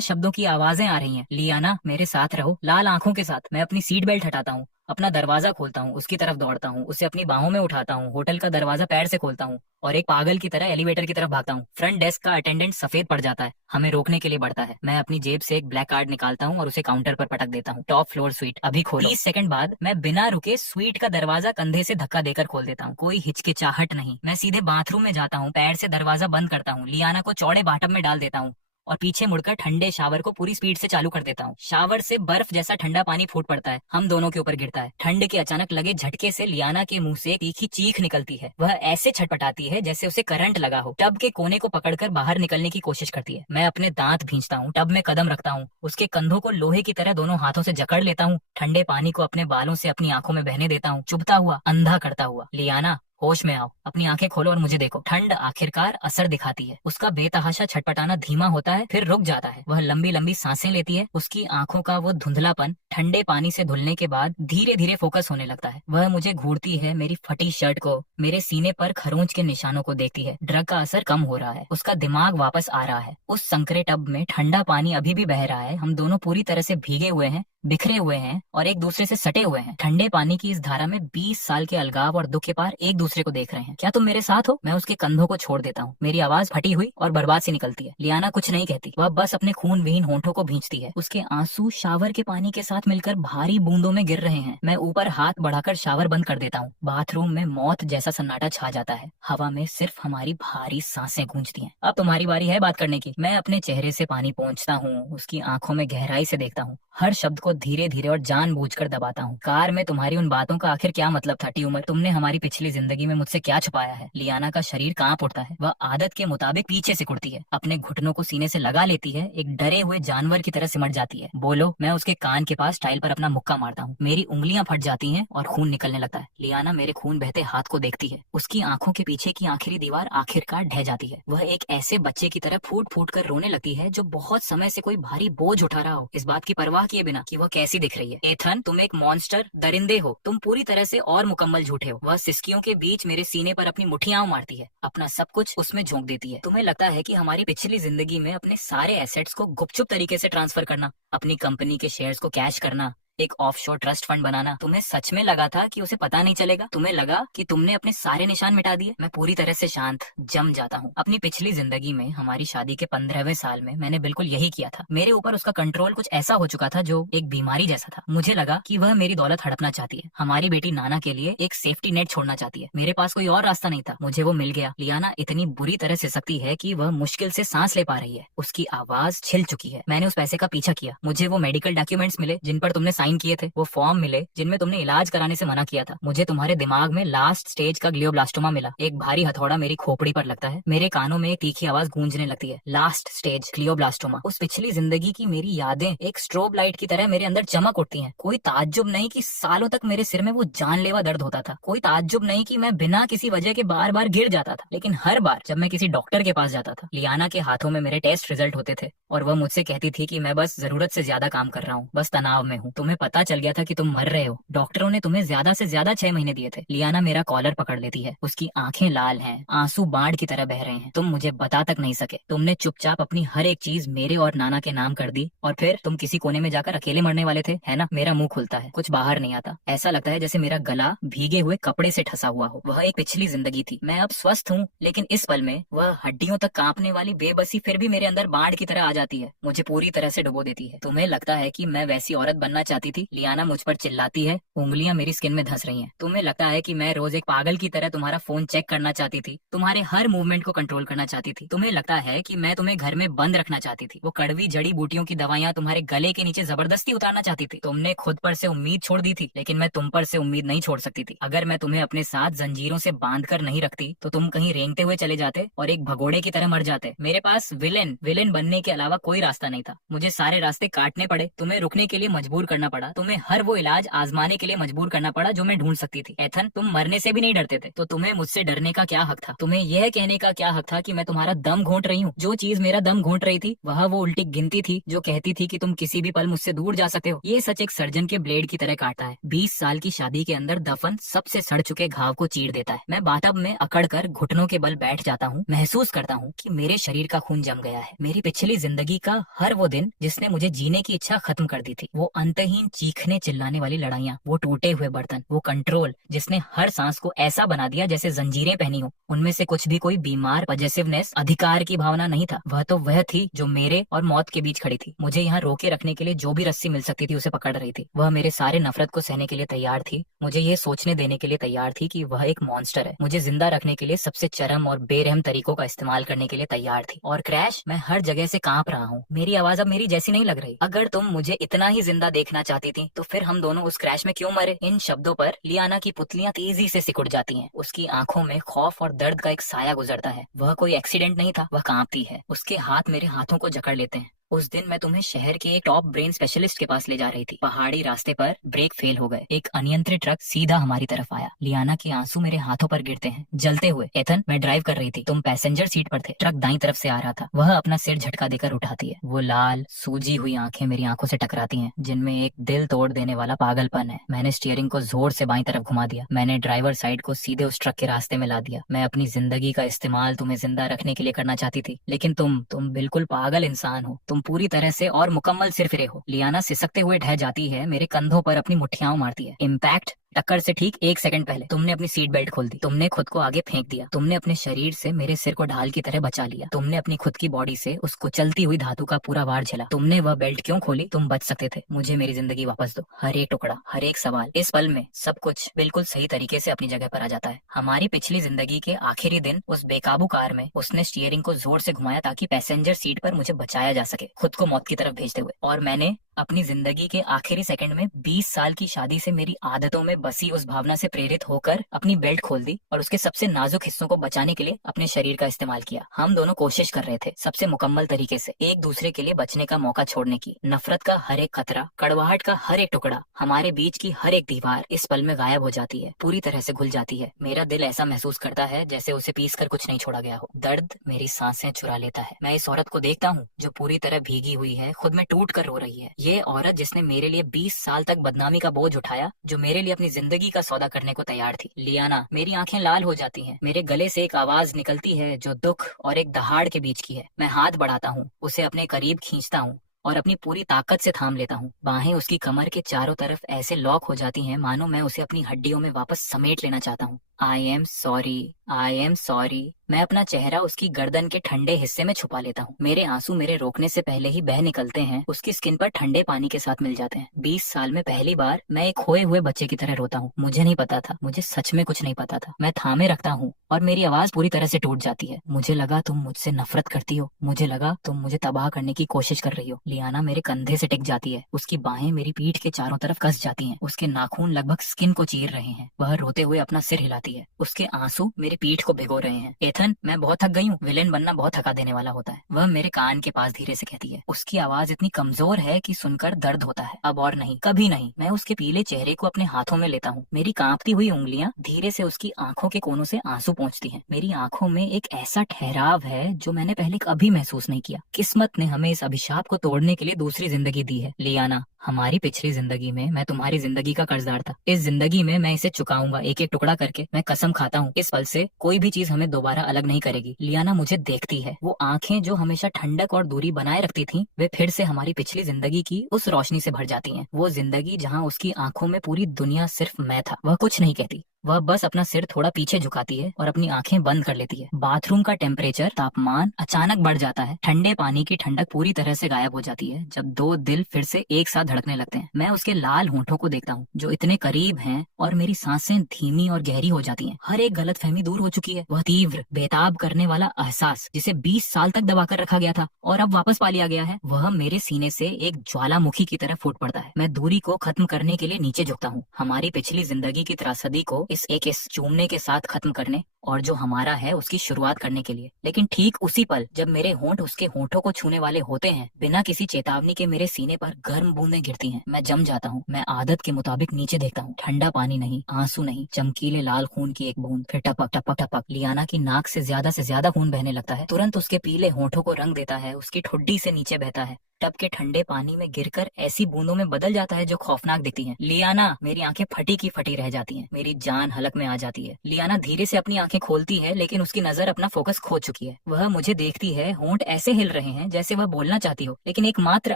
शब्दों की आवाजें आ रही हैं। लियाना, मेरे साथ रहो। लाल आंखों के साथ मैं अपनी सीट बेल्ट हटाता हूँ, अपना दरवाजा खोलता हूँ, उसकी तरफ दौड़ता हूँ, उसे अपनी बाहों में उठाता हूँ, होटल का दरवाजा पैर से खोलता हूँ और एक पागल की तरह एलिवेटर की तरफ भागता हूँ। फ्रंट डेस्क का अटेंडेंट सफेद पड़ जाता है, हमें रोकने के लिए बढ़ता है। मैं अपनी जेब से एक ब्लैक कार्ड निकालता हूँ और उसे काउंटर पर पटक देता हूँ। टॉप फ्लोर स्वीट, अभी खोलो। 30 सेकंड बाद मैं बिना रुके स्वीट का दरवाजा कंधे से धक्का देकर खोल देता हूँ। कोई हिचकिचाहट नहीं। मैं सीधे बाथरूम में जाता हूँ, पैर से दरवाजा बंद करता हूँ, लियाना को चौड़े बाटम में डाल देता हूँ और पीछे मुड़कर ठंडे शावर को पूरी स्पीड से चालू कर देता हूँ। शावर से बर्फ जैसा ठंडा पानी फूट पड़ता है, हम दोनों के ऊपर गिरता है। ठंड के अचानक लगे झटके से लियाना के मुंह से तीखी चीख निकलती है। वह ऐसे छटपटाती है जैसे उसे करंट लगा हो। टब के कोने को पकड़कर बाहर निकलने की कोशिश करती है। मैं अपने दांत भींचता हूँ, टब में कदम रखता हूँ, उसके कंधों को लोहे की तरह दोनों हाथों से जकड़ लेता हूँ, ठंडे पानी को अपने बालों से अपनी आंखों में बहने देता हूँ, चुभता हुआ, अंधा करता हुआ। लियाना, होश में आओ, अपनी आंखें खोलो और मुझे देखो। ठंड आखिरकार असर दिखाती है। उसका बेतहाशा छटपटाना धीमा होता है, फिर रुक जाता है। वह लंबी लंबी सांसें लेती है। उसकी आंखों का वो धुंधलापन ठंडे पानी से धुलने के बाद धीरे धीरे फोकस होने लगता है। वह मुझे घूरती है, मेरी फटी शर्ट को, मेरे सीने पर खरोंच के निशानों को देखती है। ड्रग का असर कम हो रहा है, उसका दिमाग वापस आ रहा है। उस संकरे टब में ठंडा पानी अभी भी बह रहा है। हम दोनों पूरी तरह से भीगे हुए हैं, बिखरे हुए हैं और एक दूसरे से सटे हुए हैं। ठंडे पानी की इस धारा में 20 साल के अलगाव और दुख के पार एक दूसरे को देख रहे हैं। क्या तुम मेरे साथ हो? मैं उसके कंधों को छोड़ देता हूँ। मेरी आवाज फटी हुई और बर्बाद सी निकलती है। लियाना कुछ नहीं कहती, वह बस अपने खून विहीन होंठों को भींचती है। उसके आंसू शावर के पानी के साथ मिलकर भारी बूंदों में गिर रहे हैं। मैं ऊपर हाथ बढ़ाकर शावर बंद कर देता हूँ। बाथरूम में मौत जैसा सन्नाटा छा जाता है। हवा में सिर्फ हमारी भारी सांसें गूंजती हैं। अब तुम्हारी बारी है बात करने की। मैं अपने चेहरे से पानी पोंछता हूँ, उसकी आंखों में गहराई से देखता हूँ, हर शब्द को धीरे धीरे और जानबूझकर दबाता हूँ। कार में तुम्हारी उन बातों का आखिर क्या मतलब था? ट्यूमर, तुमने हमारी पिछली जिंदगी में मुझसे क्या छुपाया है? लियाना का शरीर कांप उठता है। वह आदत के मुताबिक पीछे सिकुड़ती है, अपने घुटनों को सीने से लगा लेती है, एक डरे हुए जानवर की तरह सिमट जाती है। बोलो। मैं उसके कान के पास टाइल पर अपना मुक्का मारता हूँ। मेरी उंगलियां फट जाती हैं और खून निकलने लगता है। लियाना मेरे खून बहते हाथ को देखती है। उसकी आंखों के पीछे की आखिरी दीवार आखिरकार ढह जाती है। वह एक ऐसे बच्चे की तरह फूट फूट कर रोने लगती है जो बहुत समय से कोई भारी बोझ उठा रहा हो, इस बात की परवाह किए बिना कि वह कैसी दिख रही है। एथन, तुम एक मॉन्स्टर, दरिंदे हो। तुम पूरी तरह से और मुकम्मल झूठे हो। वह सिसकियों के बीच मेरे सीने पर अपनी मुठ्ठियां मारती है, अपना सब कुछ उसमें झोंक देती है। तुम्हें लगता है कि हमारी पिछली जिंदगी में अपने सारे एसेट्स को गुपचुप तरीके से ट्रांसफर करना, अपनी कंपनी के शेयर्स को कैश करना, एक ऑफशोर ट्रस्ट फंड बनाना, तुम्हें सच में लगा था कि उसे पता नहीं चलेगा? तुम्हें लगा कि तुमने अपने सारे निशान मिटा दिए? मैं पूरी तरह से शांत जम जाता हूँ। अपनी पिछली जिंदगी में, हमारी शादी के 15वें साल में, मैंने बिल्कुल यही किया था। मेरे ऊपर उसका कंट्रोल कुछ ऐसा हो चुका था जो एक बीमारी जैसा था। मुझे लगा कि वह मेरी दौलत हड़पना चाहती है, हमारी बेटी नाना के लिए एक सेफ्टी नेट छोड़ना चाहती है। मेरे पास कोई और रास्ता नहीं था, मुझे वो मिल गया। लियाना इतनी बुरी तरह से सकती है कि वह मुश्किल से सांस ले पा रही है, उसकी आवाज छिल चुकी है। मैंने उस पैसे का पीछा किया। मुझे वो मेडिकल डॉक्यूमेंट्स मिले जिन पर तुमने साइन किए थे, वो फॉर्म मिले जिनमें तुमने इलाज कराने से मना किया था। मुझे तुम्हारे दिमाग में लास्ट स्टेज का ग्लियोब्लास्टोमा मिला। एक भारी हथौड़ा मेरी खोपड़ी पर लगता है, मेरे कानों में एक तीखी आवाज गूंजने लगती है, लास्ट स्टेज ग्लियोब्लास्टोमा। उस पिछली जिंदगी की मेरी यादें एक स्ट्रोब लाइट की तरह मेरे अंदर चमक उठती हैं। कोई ताज्जुब नहीं कि सालों तक मेरे सिर में वो जानलेवा दर्द होता था। कोई ताज्जुब नहीं कि मैं बिना किसी वजह के बार बार गिर जाता था। लेकिन हर बार जब मैं किसी डॉक्टर के पास जाता था, लियाना के हाथों में मेरे टेस्ट रिजल्ट होते थे, और वह मुझसे कहती थी कि मैं बस जरूरत से ज्यादा काम कर रहा हूँ, बस तनाव में हूँ। तुम्हें पता चल गया था कि तुम मर रहे हो, डॉक्टरों ने तुम्हें ज्यादा से ज्यादा 6 महीने दिए थे। लियाना मेरा कॉलर पकड़ लेती है, उसकी आंखें लाल हैं, आंसू बाढ़ की तरह बह रहे हैं। तुम मुझे बता तक नहीं सके, तुमने चुपचाप अपनी हर एक चीज मेरे और नाना के नाम कर दी, और फिर तुम किसी कोने में जाकर अकेले मरने वाले थे, है ना? मेरा मुंह खुलता है, कुछ बाहर नहीं आता। ऐसा लगता है जैसे मेरा गला भीगे हुए कपड़े से ठसा हुआ हो। वह एक पिछली जिंदगी थी, मैं अब स्वस्थ हूँ, लेकिन इस पल में वह हड्डियों तक कांपने वाली बेबसी फिर भी मेरे अंदर बाढ़ की तरह आ जाती है, मुझे पूरी तरह से डुबो देती है। तुम्हें लगता है कि मैं वैसी औरत बनना चाहती थी? लियाना मुझ पर चिल्लाती है, उंगलियां मेरी स्किन में धंस रही हैं। तुम्हें लगता है कि मैं रोज एक पागल की तरह तुम्हारा फोन चेक करना चाहती थी, तुम्हारे हर मूवमेंट को कंट्रोल करना चाहती थी? तुम्हें लगता है कि मैं तुम्हें घर में बंद रखना चाहती थी, वो कड़वी जड़ी बूटियों की दवाइयां तुम्हारे गले के नीचे जबरदस्ती उतारना चाहती थी? तुमने खुद पर से उम्मीद छोड़ दी थी, लेकिन मैं तुम पर से उम्मीद नहीं छोड़ सकती थी। अगर मैं तुम्हें अपने साथ जंजीरों से बांध कर नहीं रखती तो तुम कहीं रेंगते हुए चले जाते और एक भगोड़े की तरह मर जाते। मेरे पास विलेन विलेन बनने के अलावा कोई रास्ता नहीं था, मुझे सारे रास्ते काटने पड़े, तुम्हें रुकने के लिए मजबूर करना पड़ा, तुम्हें हर वो इलाज आजमाने के लिए मजबूर करना पड़ा जो मैं ढूंढ सकती थी। एथन, तुम मरने से भी नहीं डरते थे, तो तुम्हें मुझसे डरने का क्या हक था? तुम्हें यह कहने का क्या हक था कि मैं तुम्हारा दम घोंट रही हूँ? जो चीज मेरा दम घोंट रही थी वह वो उल्टी गिनती थी जो कहती थी कि तुम किसी भी पल मुझसे दूर जा सकते हो। ये सच एक सर्जन के ब्लेड की तरह काटता है। 20 साल की शादी के अंदर दफन सबसे सड़ चुके घाव को चीर देता है। मैं बाथटब में अकड़कर घुटनों के बल बैठ जाता हूँ, महसूस करता हूँ कि मेरे शरीर का खून जम गया है। मेरी पिछली जिंदगी का हर वो दिन जिसने मुझे जीने की इच्छा खत्म कर दी थी, वो अंतहीन चीखने चिल्लाने वाली लड़ाइयाँ, वो टूटे हुए बर्तन, वो कंट्रोल जिसने हर सांस को ऐसा बना दिया जैसे जंजीरें पहनी हो, उनमें से कुछ भी कोई बीमार पॉजेसिवनेस, अधिकार की भावना नहीं था। वह तो वह थी जो मेरे और मौत के बीच खड़ी थी। मुझे यहाँ रोके रखने के लिए जो भी रस्सी मिल सकती थी उसे पकड़ रही थी। वह मेरे सारे नफरत को सहने के लिए तैयार थी, मुझे ये सोचने देने के लिए तैयार थी कि वह एक मॉन्स्टर है, मुझे जिंदा रखने के लिए सबसे चरम और बेरहम तरीकों का इस्तेमाल करने के लिए तैयार थी। और क्रैश, मैं हर जगह से कांप रहा हूँ, मेरी आवाज अब मेरी जैसी नहीं लग रही। अगर तुम मुझे इतना ही जिंदा देखना चाहती थी तो फिर हम दोनों उस क्रैश में क्यों मरे? इन शब्दों पर लियाना की पुतलियां तेजी से सिकुड़ जाती हैं, उसकी आंखों में खौफ और दर्द का एक साया गुजरता है। वह कोई एक्सीडेंट नहीं था, वह कांपती है, उसके हाथ मेरे हाथों को जकड़ लेते हैं। उस दिन मैं तुम्हें शहर के एक टॉप ब्रेन स्पेशलिस्ट के पास ले जा रही थी। पहाड़ी रास्ते पर ब्रेक फेल हो गए, एक अनियंत्रित ट्रक सीधा हमारी तरफ आया। लियाना के आंसू मेरे हाथों पर गिरते हैं, जलते हुए। एथन, मैं ड्राइव कर रही थी, तुम पैसेंजर सीट पर थे। ट्रक दाईं तरफ से आ रहा था, वह अपना सिर झटका देकर उठाती है, वो लाल सूजी हुई आंखें मेरी आंखों से टकराती हैं, जिनमें एक दिल तोड़ देने वाला पागलपन है। मैंने स्टीयरिंग को जोर से बाईं तरफ घुमा दिया, मैंने ड्राइवर साइड को सीधे उस ट्रक के रास्ते में ला दिया। मैं अपनी जिंदगी का इस्तेमाल तुम्हें जिंदा रखने के लिए करना चाहती थी, लेकिन तुम बिल्कुल पागल इंसान हो, तुम पूरी तरह से और मुकम्मल सिर फिरे हो। लियाना सिसकते हुए ढह जाती है, मेरे कंधों पर अपनी मुठ्ठियां मारती है। इम्पैक्ट, टक्कर से ठीक 1 सेकंड पहले तुमने अपनी सीट बेल्ट खोल दी, तुमने खुद को आगे फेंक दिया, तुमने अपने शरीर से मेरे सिर को ढाल की तरह बचा लिया, तुमने अपनी खुद की बॉडी से उस कुचलती हुई धातु का पूरा वार झेला। तुमने वह बेल्ट क्यों खोली? तुम बच सकते थे। मुझे मेरी जिंदगी वापस दो, हर एक टुकड़ा, हर एक सवाल। इस पल में सब कुछ बिल्कुल सही तरीके से अपनी जगह पर आ जाता है। हमारी पिछली जिंदगी के आखिरी दिन उस बेकाबू कार में उसने स्टीयरिंग को जोर से घुमाया ताकि पैसेंजर सीट पर मुझे बचाया जा सके, खुद को मौत की तरफ भेजते हुए। और मैंने अपनी जिंदगी के आखिरी सेकंड में 20 साल की शादी से मेरी आदतों में बसी उस भावना से प्रेरित होकर अपनी बेल्ट खोल दी और उसके सबसे नाजुक हिस्सों को बचाने के लिए अपने शरीर का इस्तेमाल किया। हम दोनों कोशिश कर रहे थे सबसे मुकम्मल तरीके से एक दूसरे के लिए बचने का मौका छोड़ने की। नफरत का हर एक खतरा, कड़वाहट का हर एक टुकड़ा, हमारे बीच की हर एक दीवार इस पल में गायब हो जाती है, पूरी तरह से घुल जाती है। मेरा दिल ऐसा महसूस करता है जैसे उसे पीस कर कुछ नहीं छोड़ा गया हो। दर्द मेरी सांसें चुरा लेता है। मैं इस औरत को देखता हूँ जो पूरी तरह भीगी हुई है, खुद में टूट कर रो रही है। ये औरत जिसने मेरे लिए 20 साल तक बदनामी का बोझ उठाया, जो मेरे लिए अपनी जिंदगी का सौदा करने को तैयार थी। लियाना, मेरी आंखें लाल हो जाती हैं, मेरे गले से एक आवाज निकलती है जो दुख और एक दहाड़ के बीच की है। मैं हाथ बढ़ाता हूँ, उसे अपने करीब खींचता हूँ और अपनी पूरी ताकत से थाम लेता हूँ। बाहें उसकी कमर के चारों तरफ ऐसे लॉक हो जाती हैं मानो मैं उसे अपनी हड्डियों में वापस समेट लेना चाहता हूँ। I am sorry, I am sorry. मैं अपना चेहरा उसकी गर्दन के ठंडे हिस्से में छुपा लेता हूँ। मेरे आंसू मेरे रोकने से पहले ही बह निकलते हैं, उसकी स्किन पर ठंडे पानी के साथ मिल जाते हैं। 20 साल में पहली बार मैं एक खोए हुए बच्चे की तरह रोता हूँ। मुझे नहीं पता था, मुझे सच में कुछ नहीं पता था। मैं थामे रखता हूँ और मेरी आवाज पूरी तरह से टूट जाती है। मुझे लगा तुम मुझसे नफरत करती हो, मुझे लगा तुम मुझे तबाह करने की कोशिश कर रही हो। लियाना मेरे कंधे से टिक जाती है, उसकी बाहें मेरी पीठ के चारों तरफ कस जाती हैं, उसके नाखून लगभग स्किन को चीर रहे हैं। वह रोते हुए अपना सिर हिलाती है, उसके आंसू मेरी पीठ को भिगो रहे हैं। एथन, मैं बहुत थक गई हूँ, विलेन बनना बहुत थका देने वाला होता है, वह मेरे कान के पास धीरे से कहती है। उसकी आवाज इतनी कमजोर है कि सुनकर दर्द होता है। अब और नहीं, कभी नहीं। मैं उसके पीले चेहरे को अपने हाथों में लेता हूँ, मेरी कांपती हुई उंगलियां धीरे से उसकी आंखों के कोनों से आंसू पहुँचती हैं। मेरी आंखों में एक ऐसा ठहराव है जो मैंने पहले कभी महसूस नहीं किया। किस्मत ने हमें इस अभिशाप को तोड़ने के लिए दूसरी जिंदगी दी है। लियाना, हमारी पिछली जिंदगी में मैं तुम्हारी जिंदगी का कर्जदार था, इस जिंदगी में मैं इसे चुकाऊंगा, एक एक टुकड़ा करके। मैं कसम खाता हूँ, इस पल से कोई भी चीज हमें दोबारा अलग नहीं करेगी। लियाना मुझे देखती है, वो आंखें जो हमेशा ठंडक और दूरी बनाए रखती थीं, वे फिर से हमारी पिछली जिंदगी की उस रोशनी से भर जाती हैं। वो जिंदगी जहाँ उसकी आंखों में पूरी दुनिया सिर्फ मैं था। वह कुछ नहीं कहती, वह बस अपना सिर थोड़ा पीछे झुकाती है और अपनी आंखें बंद कर लेती है। बाथरूम का टेम्परेचर, तापमान अचानक बढ़ जाता है। ठंडे पानी की ठंडक पूरी तरह से गायब हो जाती है जब दो दिल फिर से एक साथ धड़कने लगते हैं। मैं उसके लाल होंठों को देखता हूँ जो इतने करीब हैं, और मेरी सांसें धीमी और गहरी हो जाती हैं। हर एक गलतफहमी दूर हो चुकी है। वह तीव्र, बेताब करने वाला एहसास जिसे 20 साल तक दबा कर रखा गया था और अब वापस पा लिया गया है, वह मेरे सीने से एक ज्वालामुखी की तरह फूट पड़ता है। मैं दूरी को खत्म करने के लिए नीचे झुकता हूँ, हमारी पिछली जिंदगी की त्रासदी को इस चूमने के साथ खत्म करने और जो हमारा है उसकी शुरुआत करने के लिए। लेकिन ठीक उसी पल जब मेरे होंठ उसके होंठों को छूने वाले होते हैं, बिना किसी चेतावनी के मेरे सीने पर गर्म बूंदें गिरती हैं। मैं जम जाता हूँ। मैं आदत के मुताबिक नीचे देखता हूँ। ठंडा पानी नहीं, आंसू नहीं, चमकीले लाल खून की एक बूंद। फिर टपक टपक टपक लियाना की नाक से ज्यादा खून बहने लगता है। तुरंत उसके पीले होंठों को रंग देता है, उसकी ठुड्डी से नीचे बहता है, टब के ठंडे पानी में गिरकर ऐसी बूंदों में बदल जाता है जो खौफनाक दिखती हैं। लियाना, मेरी आंखें फटी की फटी रह जाती हैं, मेरी जान हलक में आ जाती है। लियाना धीरे से अपनी आंखें खोलती है, लेकिन उसकी नजर अपना फोकस खो चुकी है। वह मुझे देखती है, होंठ ऐसे हिल रहे हैं जैसे वह बोलना चाहती हो, लेकिन एकमात्र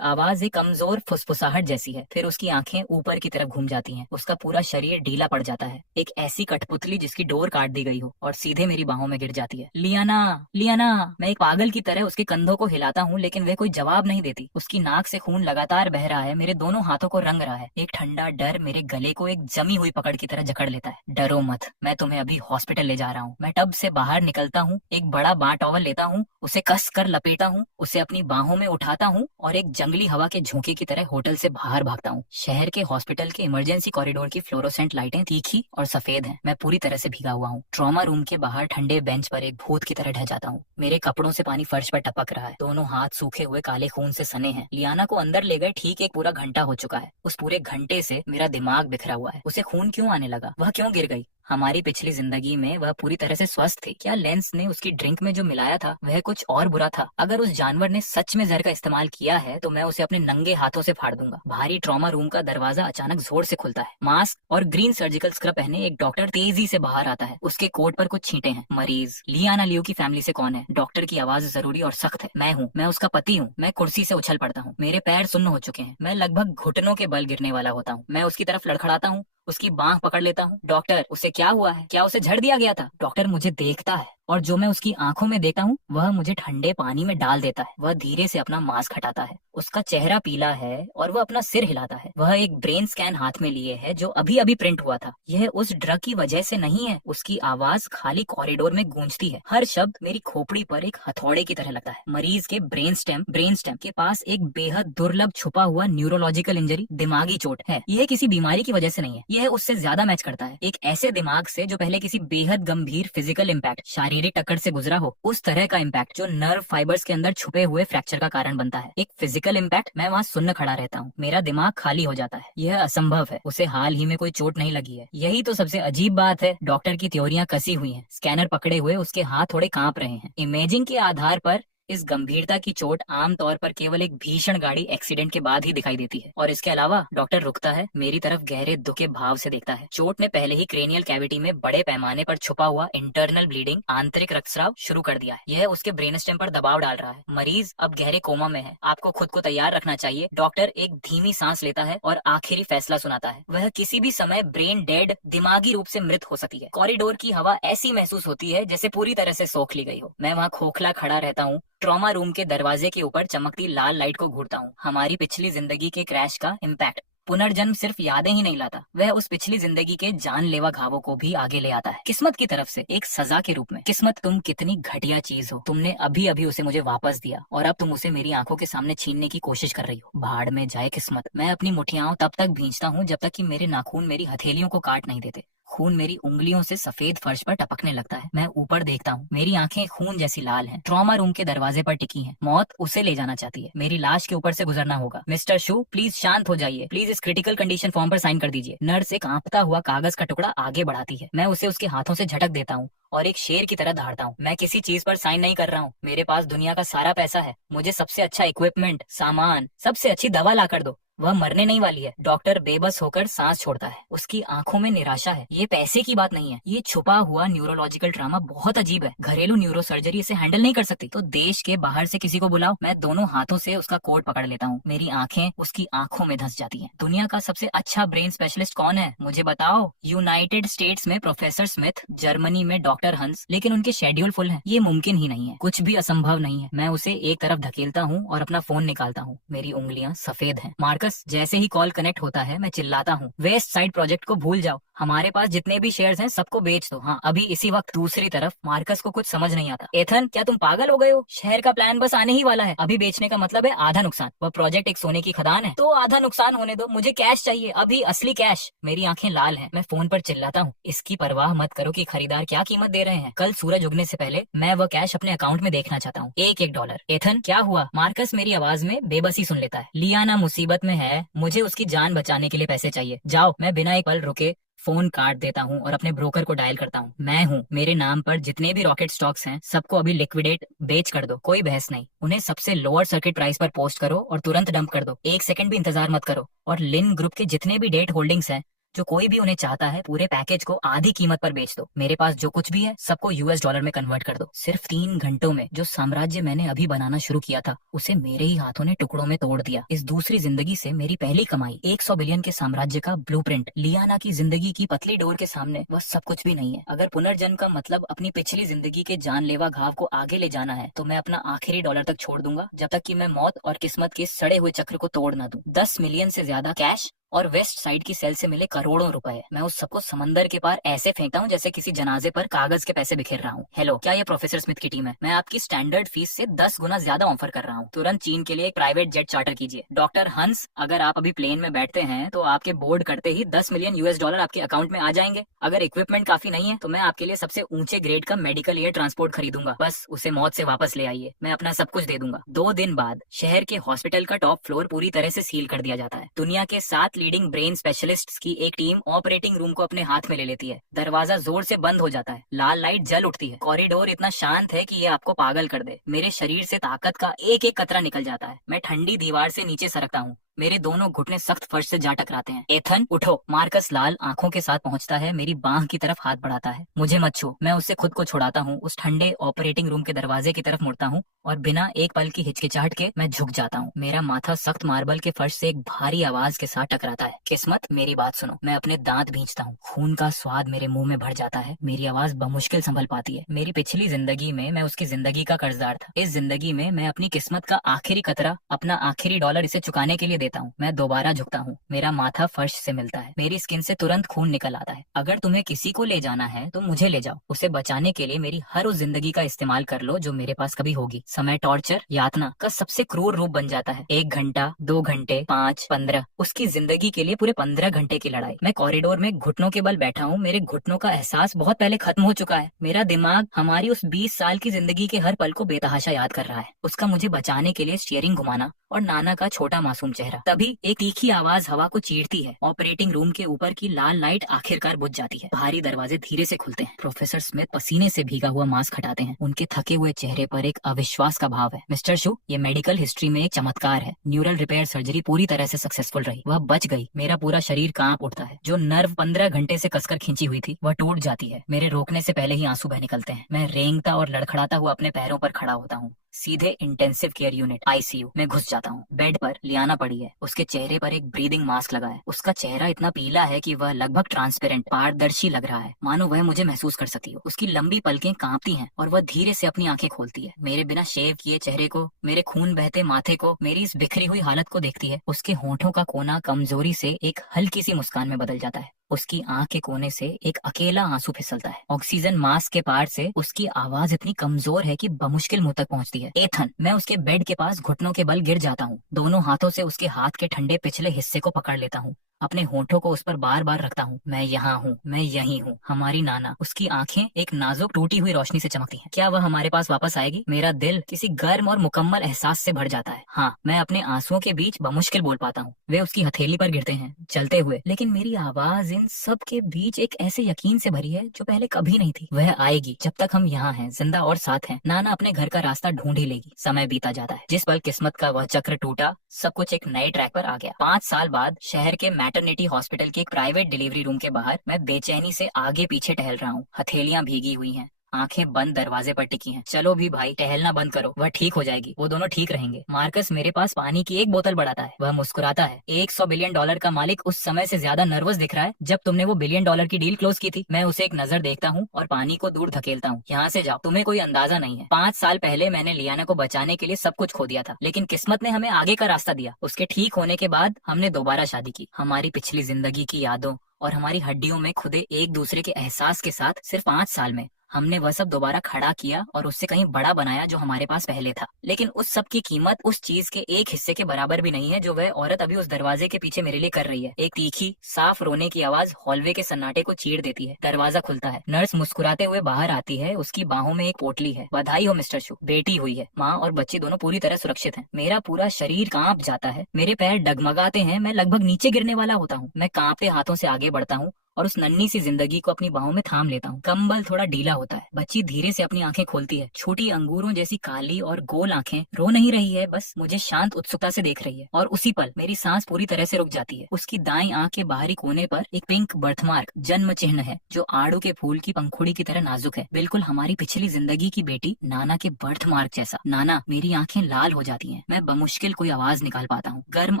आवाज एक कमजोर फुसफुसाहट जैसी है। फिर उसकी आंखें ऊपर की तरफ घूम जाती हैं, उसका पूरा शरीर ढीला पड़ जाता है, एक ऐसी कठपुतली जिसकी डोर काट दी गई हो, और सीधे मेरी बाहों में गिर जाती है। लियाना, लियाना, मैं एक पागल की तरह उसके कंधों को हिलाता हूँ, लेकिन वह कोई जवाब नहीं देती। उसकी नाक से खून लगातार बह रहा है, मेरे दोनों हाथों को रंग रहा है। एक ठंडा डर मेरे गले को एक जमी हुई पकड़ की तरह जकड़ लेता है। डरो मत, मैं तुम्हें अभी हॉस्पिटल ले जा रहा हूँ। मैं टब से बाहर निकलता हूँ, एक बड़ा बाँ टॉवल लेता हूँ, उसे कस कर लपेटा हूँ, उसे अपनी बाहों में उठाता हूँ और एक जंगली हवा के झोंके की तरह होटल से बाहर भागता हूँ। शहर के हॉस्पिटल के इमरजेंसी कॉरिडोर की फ्लोरोसेंट लाइटें तीखी और सफेद हैं। मैं पूरी तरह से भीगा हुआ हूँ। ट्रॉमा रूम के बाहर ठंडे बेंच पर एक भूत की तरह ढह जाता हूँ। मेरे कपड़ों से पानी फर्श पर टपक रहा है, दोनों हाथ सूखे हुए काले खून से सने हैं। लियाना को अंदर ले गए ठीक एक पूरा घंटा हो चुका है। उस पूरे घंटे से मेरा दिमाग बिखरा हुआ है। उसे खून क्यों आने लगा? वह क्यों गिर गई? हमारी पिछली जिंदगी में वह पूरी तरह से स्वस्थ थी। क्या लेंस ने उसकी ड्रिंक में जो मिलाया था वह कुछ और बुरा था? अगर उस जानवर ने सच में जहर का इस्तेमाल किया है तो मैं उसे अपने नंगे हाथों से फाड़ दूंगा। भारी ट्रॉमा रूम का दरवाजा अचानक जोर से खुलता है। मास्क और ग्रीन सर्जिकल स्क्रब पहने एक डॉक्टर तेजी से बाहर आता है। उसके कोट पर कुछ छींटे हैं। मरीज लियाना लियो की फैमिली से कौन है? डॉक्टर की आवाज जरूरी और सख्त है। मैं हूँ, मैं उसका पति हूँ। मैं कुर्सी से उछल पड़ता हूँ, मेरे पैर सुन्न हो चुके हैं। मैं लगभग घुटनों के बल गिरने वाला होता हूँ। मैं उसकी तरफ लड़खड़ाता हूँ, उसकी बांह पकड़ लेता हूँ। डॉक्टर, उसे क्या हुआ है? क्या उसे झड़ दिया गया था? डॉक्टर मुझे देखता है और जो मैं उसकी आंखों में देखता हूँ वह मुझे ठंडे पानी में डाल देता है। वह धीरे से अपना मास्क हटाता है, उसका चेहरा पीला है और वह अपना सिर हिलाता है। वह एक ब्रेन स्कैन हाथ में लिए है जो अभी अभी प्रिंट हुआ था। यह उस ड्रग की वजह से नहीं है। उसकी आवाज खाली कॉरिडोर में गूंजती है, हर शब्द मेरी खोपड़ी पर एक हथौड़े की तरह लगता है। मरीज के ब्रेन स्टेम के पास एक बेहद दुर्लभ छुपा हुआ न्यूरोलॉजिकल इंजरी, दिमागी चोट है। यह किसी बीमारी की वजह से नहीं है, यह उससे ज्यादा मैच करता है। एक ऐसे दिमाग से जो पहले किसी बेहद गंभीर फिजिकल इम्पैक्ट, शारीरिक टक्कर से गुजरा हो, उस तरह का इम्पैक्ट जो नर्व फाइबर्स के अंदर छुपे हुए फ्रैक्चर का कारण बनता है। एक फिजिकल इम्पैक्ट। मैं वहाँ सुन्न खड़ा रहता हूँ, मेरा दिमाग खाली हो जाता है। यह असंभव है, उसे हाल ही में कोई चोट नहीं लगी है। यही तो सबसे अजीब बात है। डॉक्टर की थ्योरियां कसी हुई हैं, स्कैनर पकड़े हुए उसके हाथ थोड़े कांप रहे हैं। इमेजिंग के आधार पर इस गंभीरता की चोट आमतौर पर केवल एक भीषण गाड़ी एक्सीडेंट के बाद ही दिखाई देती है। और इसके अलावा डॉक्टर रुकता है, मेरी तरफ गहरे दुख के भाव से देखता है। चोट ने पहले ही क्रेनियल कैविटी में बड़े पैमाने पर छुपा हुआ इंटरनल ब्लीडिंग, आंतरिक रक्तस्राव शुरू कर दिया है। यह उसके ब्रेन स्टेम पर दबाव डाल रहा है। मरीज अब गहरे कोमा में है। आपको खुद को तैयार रखना चाहिए। डॉक्टर एक धीमी सांस लेता है और आखिरी फैसला सुनाता है। वह किसी भी समय ब्रेन डेड, दिमागी रूप से मृत हो सकती है। कॉरिडोर की हवा ऐसी महसूस होती है जैसे पूरी तरह से सोख ली गई हो। मैं वहाँ खोखला खड़ा रहता हूँ, ट्रॉमा रूम के दरवाजे के ऊपर चमकती लाल लाइट को घूरता हूँ। हमारी पिछली जिंदगी के क्रैश का इम्पैक्ट पुनर्जन्म सिर्फ यादें ही नहीं लाता, वह उस पिछली जिंदगी के जानलेवा घावों को भी आगे ले आता है, किस्मत की तरफ से एक सजा के रूप में। किस्मत, तुम कितनी घटिया चीज हो, तुमने अभी अभी उसे मुझे वापस दिया और अब तुम उसे मेरी आंखों के सामने छीनने की कोशिश कर रही हो। भाड़ में जाए किस्मत। मैं अपनी मुठियाओं तब तक भींचता हूँ जब तक कि मेरे नाखून मेरी हथेलियों को काट नहीं देते। खून मेरी उंगलियों से सफेद फर्श पर टपकने लगता है। मैं ऊपर देखता हूँ, मेरी आंखें खून जैसी लाल हैं। ट्रॉमा रूम के दरवाजे पर टिकी हैं। मौत उसे ले जाना चाहती है, मेरी लाश के ऊपर से गुजरना होगा। मिस्टर शू, प्लीज शांत हो जाइए, प्लीज इस क्रिटिकल कंडीशन फॉर्म पर साइन कर दीजिए। नर्स एक कांपता हुआ कागज का टुकड़ा आगे बढ़ाती है। मैं उसे उसके हाथों से झटक देता हूँ और एक शेर की तरह दहाड़ता हूँ। मैं किसी चीज पर साइन नहीं कर रहा हूँ, मेरे पास दुनिया का सारा पैसा है। मुझे सबसे अच्छा इक्विपमेंट, सामान, सबसे अच्छी दवा ला कर दो। वह मरने नहीं वाली है। डॉक्टर बेबस होकर सांस छोड़ता है, उसकी आंखों में निराशा है। ये पैसे की बात नहीं है, ये छुपा हुआ न्यूरोलॉजिकल ड्रामा बहुत अजीब है। घरेलू न्यूरो सर्जरी इसे हैंडल नहीं कर सकती तो देश के बाहर से किसी को बुलाओ। मैं दोनों हाथों से उसका कोट पकड़ लेता हूँ, मेरी आंखें उसकी आंखों में धंस जाती हैं। दुनिया का सबसे अच्छा ब्रेन स्पेशलिस्ट कौन है, मुझे बताओ। यूनाइटेड स्टेट्स में प्रोफेसर स्मिथ, जर्मनी में डॉक्टर हंस, लेकिन उनके शेड्यूल फुल है। ये मुमकिन ही नहीं है, कुछ भी असंभव नहीं है। मैं उसे एक तरफ धकेलता हूँ और अपना फोन निकालता हूँ। मेरी उंगलियां सफेद हैं। मार्कस, जैसे ही कॉल कनेक्ट होता है मैं चिल्लाता हूँ, वेस्ट साइड प्रोजेक्ट को भूल जाओ, हमारे पास जितने भी शेयर्स हैं सबको बेच दो। हाँ, अभी इसी वक्त। दूसरी तरफ मार्कस को कुछ समझ नहीं आता। एथन, क्या तुम पागल हो गए हो? शहर का प्लान बस आने ही वाला है, अभी बेचने का मतलब है आधा नुकसान। वह प्रोजेक्ट एक सोने की खदान है, तो आधा नुकसान होने दो, मुझे कैश चाहिए अभी, असली कैश। मेरी आंखें लाल हैं। मैं फोन पर चिल्लाता हूँ, इसकी परवाह मत करो कि खरीदार क्या कीमत दे रहे हैं। कल सूरज उगने से पहले मैं वह कैश अपने अकाउंट में देखना चाहता हूँ, एक एक डॉलर। एथन, क्या हुआ? मार्कस मेरी आवाज में बेबसी सुन लेता है। लियाना मुसीबत में है, मुझे उसकी जान बचाने के लिए पैसे चाहिए, जाओ। मैं बिना एक पल रुके फोन काट देता हूँ और अपने ब्रोकर को डायल करता हूँ। मैं हूँ, मेरे नाम पर जितने भी रॉकेट स्टॉक्स हैं सबको अभी लिक्विडेट, बेच कर दो, कोई बहस नहीं। उन्हें सबसे लोअर सर्किट प्राइस पर पोस्ट करो और तुरंत डंप कर दो, एक सेकंड भी इंतजार मत करो। और लिन ग्रुप के जितने भी डेट होल्डिंग्स हैं, जो कोई भी उन्हें चाहता है, पूरे पैकेज को आधी कीमत पर बेच दो। मेरे पास जो कुछ भी है सबको यूएस डॉलर में कन्वर्ट कर दो। सिर्फ 3 घंटों में जो साम्राज्य मैंने अभी बनाना शुरू किया था उसे मेरे ही हाथों ने टुकड़ों में तोड़ दिया। इस दूसरी जिंदगी से मेरी पहली कमाई 100 बिलियन के साम्राज्य का ब्लूप्रिंट। लियाना की जिंदगी की पतली डोर के सामने वह सब कुछ भी नहीं है। अगर पुनर्जन्म का मतलब अपनी पिछली जिंदगी के जानलेवा घाव को आगे ले जाना है तो मैं अपना आखिरी डॉलर तक छोड़ दूंगा, जब तक कि मैं मौत और किस्मत के सड़े हुए चक्र को तोड़ ना दूं। 10 मिलियन से ज्यादा कैश और वेस्ट साइड की सेल से मिले करोड़ों रुपए, मैं उस सबको समंदर के पार ऐसे फेंकता हूँ जैसे किसी जनाजे पर कागज के पैसे बिखेर रहा हूँ। हेलो, क्या ये प्रोफेसर स्मिथ की टीम है? मैं आपकी स्टैंडर्ड फीस से 10 गुना ज्यादा ऑफर कर रहा हूँ। तुरंत चीन के लिए एक प्राइवेट जेट चार्टर कीजिए। डॉक्टर हंस, अगर आप अभी प्लेन में बैठते हैं तो आपके बोर्ड करते ही 10 मिलियन यूएस डॉलर आपके अकाउंट में आ जाएंगे। अगर इक्विपमेंट काफी नहीं है तो मैं आपके लिए सबसे ऊंचे ग्रेड का मेडिकल एयर ट्रांसपोर्ट खरीदूंगा, बस उसे मौत से वापस ले आइए, मैं अपना सब कुछ दे दूंगा। 2 दिन बाद शहर के हॉस्पिटल का टॉप फ्लोर पूरी तरह से सील कर दिया जाता है। दुनिया के 7 लीडिंग ब्रेन स्पेशलिस्ट्स की एक टीम ऑपरेटिंग रूम को अपने हाथ में ले लेती है। दरवाजा जोर से बंद हो जाता है, लाल लाइट जल उठती है। कॉरिडोर इतना शांत है कि ये आपको पागल कर दे। मेरे शरीर से ताकत का एक एक कतरा निकल जाता है। मैं ठंडी दीवार से नीचे सरकता हूँ, मेरे दोनों घुटने सख्त फर्श से जा टकराते हैं। एथन, उठो। मार्कस लाल आंखों के साथ पहुंचता है, मेरी बांह की तरफ हाथ बढ़ाता है। मुझे मत छू। मैं उससे खुद को छुड़ाता हूँ, उस ठंडे ऑपरेटिंग रूम के दरवाजे की तरफ मुड़ता हूँ और बिना एक पल की हिचकिचाहट के मैं झुक जाता हूँ। मेरा माथा सख्त मार्बल के फर्श से एक भारी आवाज के साथ टकराता है। किस्मत, मेरी बात सुनो। मैं अपने दांत भींचता हूँ, खून का स्वाद मेरे मुंह में भर जाता है। मेरी आवाज बमुश्किल संभल पाती है। मेरी पिछली जिंदगी में मैं उसकी जिंदगी का कर्जदार था। इस जिंदगी में मैं अपनी किस्मत का आखिरी कतरा, अपना आखिरी डॉलर इसे चुकाने के लिए देता हूँ। मैं दोबारा झुकता हूँ, मेरा माथा फर्श से मिलता है, मेरी स्किन से तुरंत खून निकल आता है। अगर तुम्हें किसी को ले जाना है तो मुझे ले जाओ। उसे बचाने के लिए मेरी हर उस जिंदगी का इस्तेमाल कर लो जो मेरे पास कभी होगी। समय टॉर्चर, यातना का सबसे क्रूर रूप बन जाता है। 1 घंटा, 2 घंटे, 5, 15, उसकी जिंदगी के लिए पूरे 15 घंटे की लड़ाई। मैं कॉरिडोर में घुटनों के बल बैठा हूँ, मेरे घुटनों का एहसास बहुत पहले खत्म हो चुका है। मेरा दिमाग हमारी उस 20 साल की जिंदगी के हर पल को बेतहाशा याद कर रहा है, उसका मुझे बचाने के लिए स्टीयरिंग घुमाना और नाना का छोटा मासूम चेहरा। तभी एक तीखी आवाज हवा को चीरती है। ऑपरेटिंग रूम के ऊपर की लाल लाइट आखिरकार बुझ जाती है। भारी दरवाजे धीरे से खुलते हैं। प्रोफेसर स्मिथ पसीने से भीगा हुआ मास्क हटाते हैं। उनके थके हुए चेहरे पर एक अविश्वास का भाव है। मिस्टर शू, ये मेडिकल हिस्ट्री में एक चमत्कार है। न्यूरल रिपेयर सर्जरी पूरी तरह से सक्सेसफुल रही, वह बच गई। मेरा पूरा शरीर कांप उठता है। जो नर्व 15 घंटे से कसकर खींची हुई थी वह टूट जाती है। मेरे रोकने से पहले ही आंसू बह निकलते हैं। मैं रेंगता और लड़खड़ाता हुआ अपने पैरों पर खड़ा होता हूँ। सीधे इंटेंसिव केयर यूनिट आईसीयू में घुस जाता हूँ। बेड पर लियाना पड़ी है, उसके चेहरे पर एक ब्रीदिंग मास्क लगा है। उसका चेहरा इतना पीला है कि वह लगभग ट्रांसपेरेंट पारदर्शी लग रहा है, मानो वह मुझे महसूस कर सकती हो। उसकी लंबी पलकें कांपती हैं और वह धीरे से अपनी आंखें खोलती है। मेरे बिना शेव किए चेहरे को, मेरे खून बहते माथे को, मेरी इस बिखरी हुई हालत को देखती है। उसके होठों का कोना कमजोरी से एक हल्की सी मुस्कान में बदल जाता है। उसकी आंख के कोने से एक अकेला आंसू फिसलता है। ऑक्सीजन मास्क के पार से उसकी आवाज इतनी कमजोर है कि बमुश्किल मुंह तक पहुंचती है। एथन। मैं उसके बेड के पास घुटनों के बल गिर जाता हूँ। दोनों हाथों से उसके हाथ के ठंडे पिछले हिस्से को पकड़ लेता हूँ। अपने होठों को उस पर बार बार रखता हूँ। मैं यहाँ हूँ, मैं यही हूँ, हमारी नाना। उसकी आंखें एक नाजुक टूटी हुई रोशनी से चमकती हैं। क्या वह हमारे पास वापस आएगी? मेरा दिल किसी गर्म और मुकम्मल एहसास से भर जाता है। हाँ, मैं अपने आंसुओं के बीच बमुश्किल बोल पाता हूँ। वे उसकी हथेली पर गिरते हैं, चलते हुए, लेकिन मेरी आवाज इन सब के बीच एक ऐसे यकीन से भरी है जो पहले कभी नहीं थी। वह आएगी जब तक हम यहाँ हैं, जिंदा और साथ हैं। नाना अपने घर का रास्ता ढूंढ ही लेगी। समय बीता जाता है। जिस पल किस्मत का वह चक्र टूटा, सब कुछ एक नए ट्रैक पर आ गया। 5 साल बाद शहर के मैटरनिटी हॉस्पिटल के एक प्राइवेट डिलीवरी रूम के बाहर मैं बेचैनी से आगे पीछे टहल रहा हूँ। हथेलियां भीगी हुई हैं, आंखें बंद दरवाजे पर टिकी हैं। चलो भी भाई, टहलना बंद करो, वह ठीक हो जाएगी, वो दोनों ठीक रहेंगे। मार्कस मेरे पास पानी की एक बोतल बढ़ाता है। वह मुस्कुराता है। $100 बिलियन का मालिक उस समय से ज्यादा नर्वस दिख रहा है जब तुमने वो $1 बिलियन की डील क्लोज की थी। मैं उसे एक नजर देखता हूँ और पानी को दूर धकेलता हूँ। यहाँ से जाओ, तुम्हें कोई अंदाजा नहीं है। 5 साल पहले मैंने लियाना को बचाने के लिए सब कुछ खो दिया था, लेकिन किस्मत ने हमें आगे का रास्ता दिया। उसके ठीक होने के बाद हमने दोबारा शादी की। हमारी पिछली जिंदगी की यादों और हमारी हड्डियों में खुदे एक दूसरे के एहसास के साथ सिर्फ 5 साल में हमने वह सब दोबारा खड़ा किया और उससे कहीं बड़ा बनाया जो हमारे पास पहले था। लेकिन उस सब की कीमत उस चीज के एक हिस्से के बराबर भी नहीं है जो वह औरत अभी उस दरवाजे के पीछे मेरे लिए कर रही है। एक तीखी साफ रोने की आवाज हॉलवे के सन्नाटे को चीर देती है। दरवाजा खुलता है। नर्स मुस्कुराते हुए बाहर आती है। उसकी बाहों में एक पोटली है। बधाई हो मिस्टर शू, बेटी हुई है। माँ और बच्ची दोनों पूरी तरह सुरक्षित हैं। मेरा पूरा शरीर कांप जाता है। मेरे पैर डगमगाते हैं। मैं लगभग नीचे गिरने वाला होता हूँ। मैं कांपते हाथों से आगे बढ़ता हूँ और उस नन्ही सी जिंदगी को अपनी बाहों में थाम लेता हूँ। कंबल थोड़ा ढीला होता है। बच्ची धीरे से अपनी आंखें खोलती है। छोटी अंगूरों जैसी काली और गोल आंखें। रो नहीं रही है, बस मुझे शांत उत्सुकता से देख रही है। और उसी पल मेरी सांस पूरी तरह से रुक जाती है। उसकी दाईं आंख के बाहरी कोने पर एक पिंक बर्थमार्क जन्म चिन्ह है जो आड़ू के फूल की पंखुड़ी की तरह नाजुक है, बिल्कुल हमारी पिछली जिंदगी की बेटी नाना के बर्थमार्क जैसा। नाना। मेरी आंखें लाल हो जाती हैं। मैं बमुश्किल कोई आवाज निकाल पाता हूँ। गर्म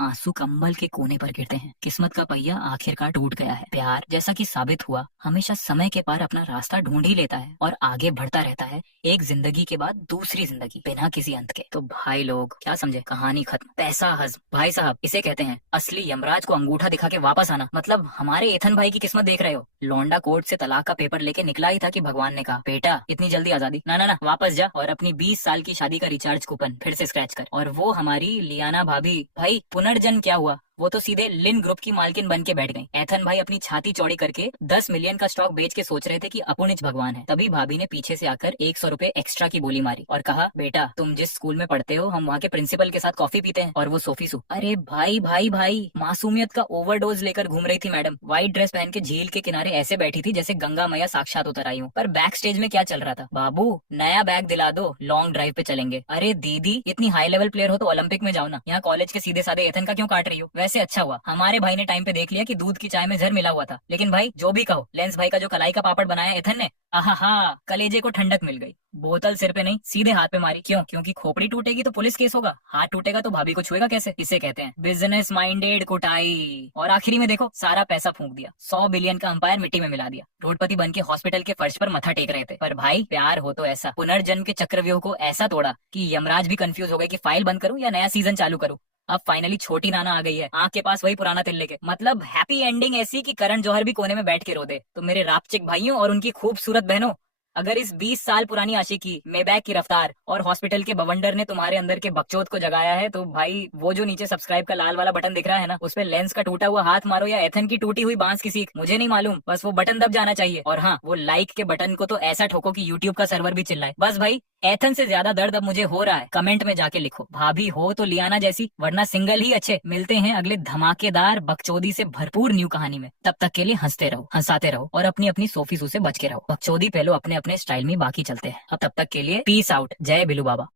आंसू कंबल के कोने पर गिरते हैं। किस्मत का पहिया आखिरकार टूट गया है। प्यार, जैसा कि साबित हुआ, हमेशा समय के पार अपना रास्ता ढूंढ ही लेता है और आगे बढ़ता रहता है, एक जिंदगी के बाद दूसरी जिंदगी, बिना किसी अंत के। तो भाई लोग क्या समझे, कहानी खत्म। पैसा हजम। भाई साहब, इसे कहते हैं असली यमराज को अंगूठा दिखा के वापस आना। मतलब हमारे एथन भाई की किस्मत देख रहे हो। लौंडा कोर्ट से तलाक का पेपर लेके निकला ही था कि भगवान ने कहा, बेटा इतनी जल्दी आजादी ना ना ना, वापस जा और अपनी 20 साल की शादी का रिचार्ज कूपन फिर से स्क्रैच कर। और वो हमारी लियाना भाभी, भाई पुनर्जन्म क्या हुआ, वो तो सीधे लिन ग्रुप की मालकिन बन के बैठ गई। एथन भाई अपनी छाती चौड़ी करके 10 मिलियन का स्टॉक बेच के सोच रहे थे कि अपुनिच भगवान है। तभी भाभी ने पीछे से आकर 100 रुपए एक्स्ट्रा की बोली मारी और कहा, बेटा तुम जिस स्कूल में पढ़ते हो हम वहाँ के प्रिंसिपल के साथ कॉफी पीते हैं और वो सोफी सू। अरे भाई भाई भाई, मासूमियत का ओवरडोज लेकर घूम रही थी मैडम। व्हाइट ड्रेस पहन के झील के किनारे ऐसे बैठी थी जैसे गंगा मैया साक्षात उतर आई हूँ। पर बैक स्टेज में क्या चल रहा था, बाबू नया बैग दिला दो, लॉन्ग ड्राइव पे चलेंगे। अरे दीदी, इतनी हाई लेवल प्लेयर हो तो ओलंपिक में जाओ ना, यहाँ कॉलेज के सीधे साधे एथन का क्यों काट रही हो। वैसे अच्छा हुआ हमारे भाई ने टाइम पे देख लिया कि दूध की चाय में जहर मिला हुआ था। लेकिन भाई जो भी कहो, लेंस भाई का जो कलाई का पापड़ बनाया एथन ने, आहा, कलेजे को ठंडक मिल गई। बोतल सिर पे नहीं सीधे हाथ पे मारी। क्यों? क्योंकि खोपड़ी टूटेगी तो पुलिस केस होगा, हाथ टूटेगा तो भाभी को छुएगा कैसे। इसे कहते हैं बिजनेस माइंडेड कुटाई। और आखिरी में देखो, सारा पैसा फूंक दिया। 100 बिलियन का अंपायर मिट्टी में मिला दिया। रोडपति बन के हॉस्पिटल के फर्श पर मथा टेक रहे थे। पर भाई प्यार हो तो ऐसा, पुनर्जन्म के चक्रव्यूह को ऐसा तोड़ा कि यमराज भी कंफ्यूज हो गए कि फाइल बंद करूं या नया सीजन चालू करूं। अब फाइनली छोटी नाना आ गई है, आंख के पास वही पुराना तिल लेके। मतलब हैप्पी एंडिंग ऐसी कि करण जौहर भी कोने में बैठ के रो दे। तो मेरे रापचिक भाइयों और उनकी खूबसूरत बहनों, अगर इस 20 साल पुरानी आशिकी, मेबैक की रफ्तार और हॉस्पिटल के बवंडर ने तुम्हारे अंदर के बकचोद को जगाया है, तो भाई वो जो नीचे सब्सक्राइब का लाल वाला बटन दिख रहा है ना, उस पे लेंस का टूटा हुआ हाथ मारो या एथन की टूटी हुई बांस की सीख, मुझे नहीं मालूम, बस वो बटन दब जाना चाहिए। और हाँ, वो लाइक के बटन को तो ऐसा ठोको कि यूट्यूब का सर्वर भी चिल्लाए। बस भाई, एथन से ज्यादा दर्द अब मुझे हो रहा है। कमेंट में जाके लिखो, भाभी हो तो लियाना जैसी, वरना सिंगल ही अच्छे। मिलते हैं अगले धमाकेदार बकचोदी से भरपूर न्यू कहानी में। तब तक के लिए हंसते रहो, हंसाते रहो और अपनी अपनी सोफी सू से बच के रहो। बकचोदी पहलो अपने अपने स्टाइल में, बाकी चलते हैं। अब तब तक के लिए पीस आउट। जय बिलू बाबा।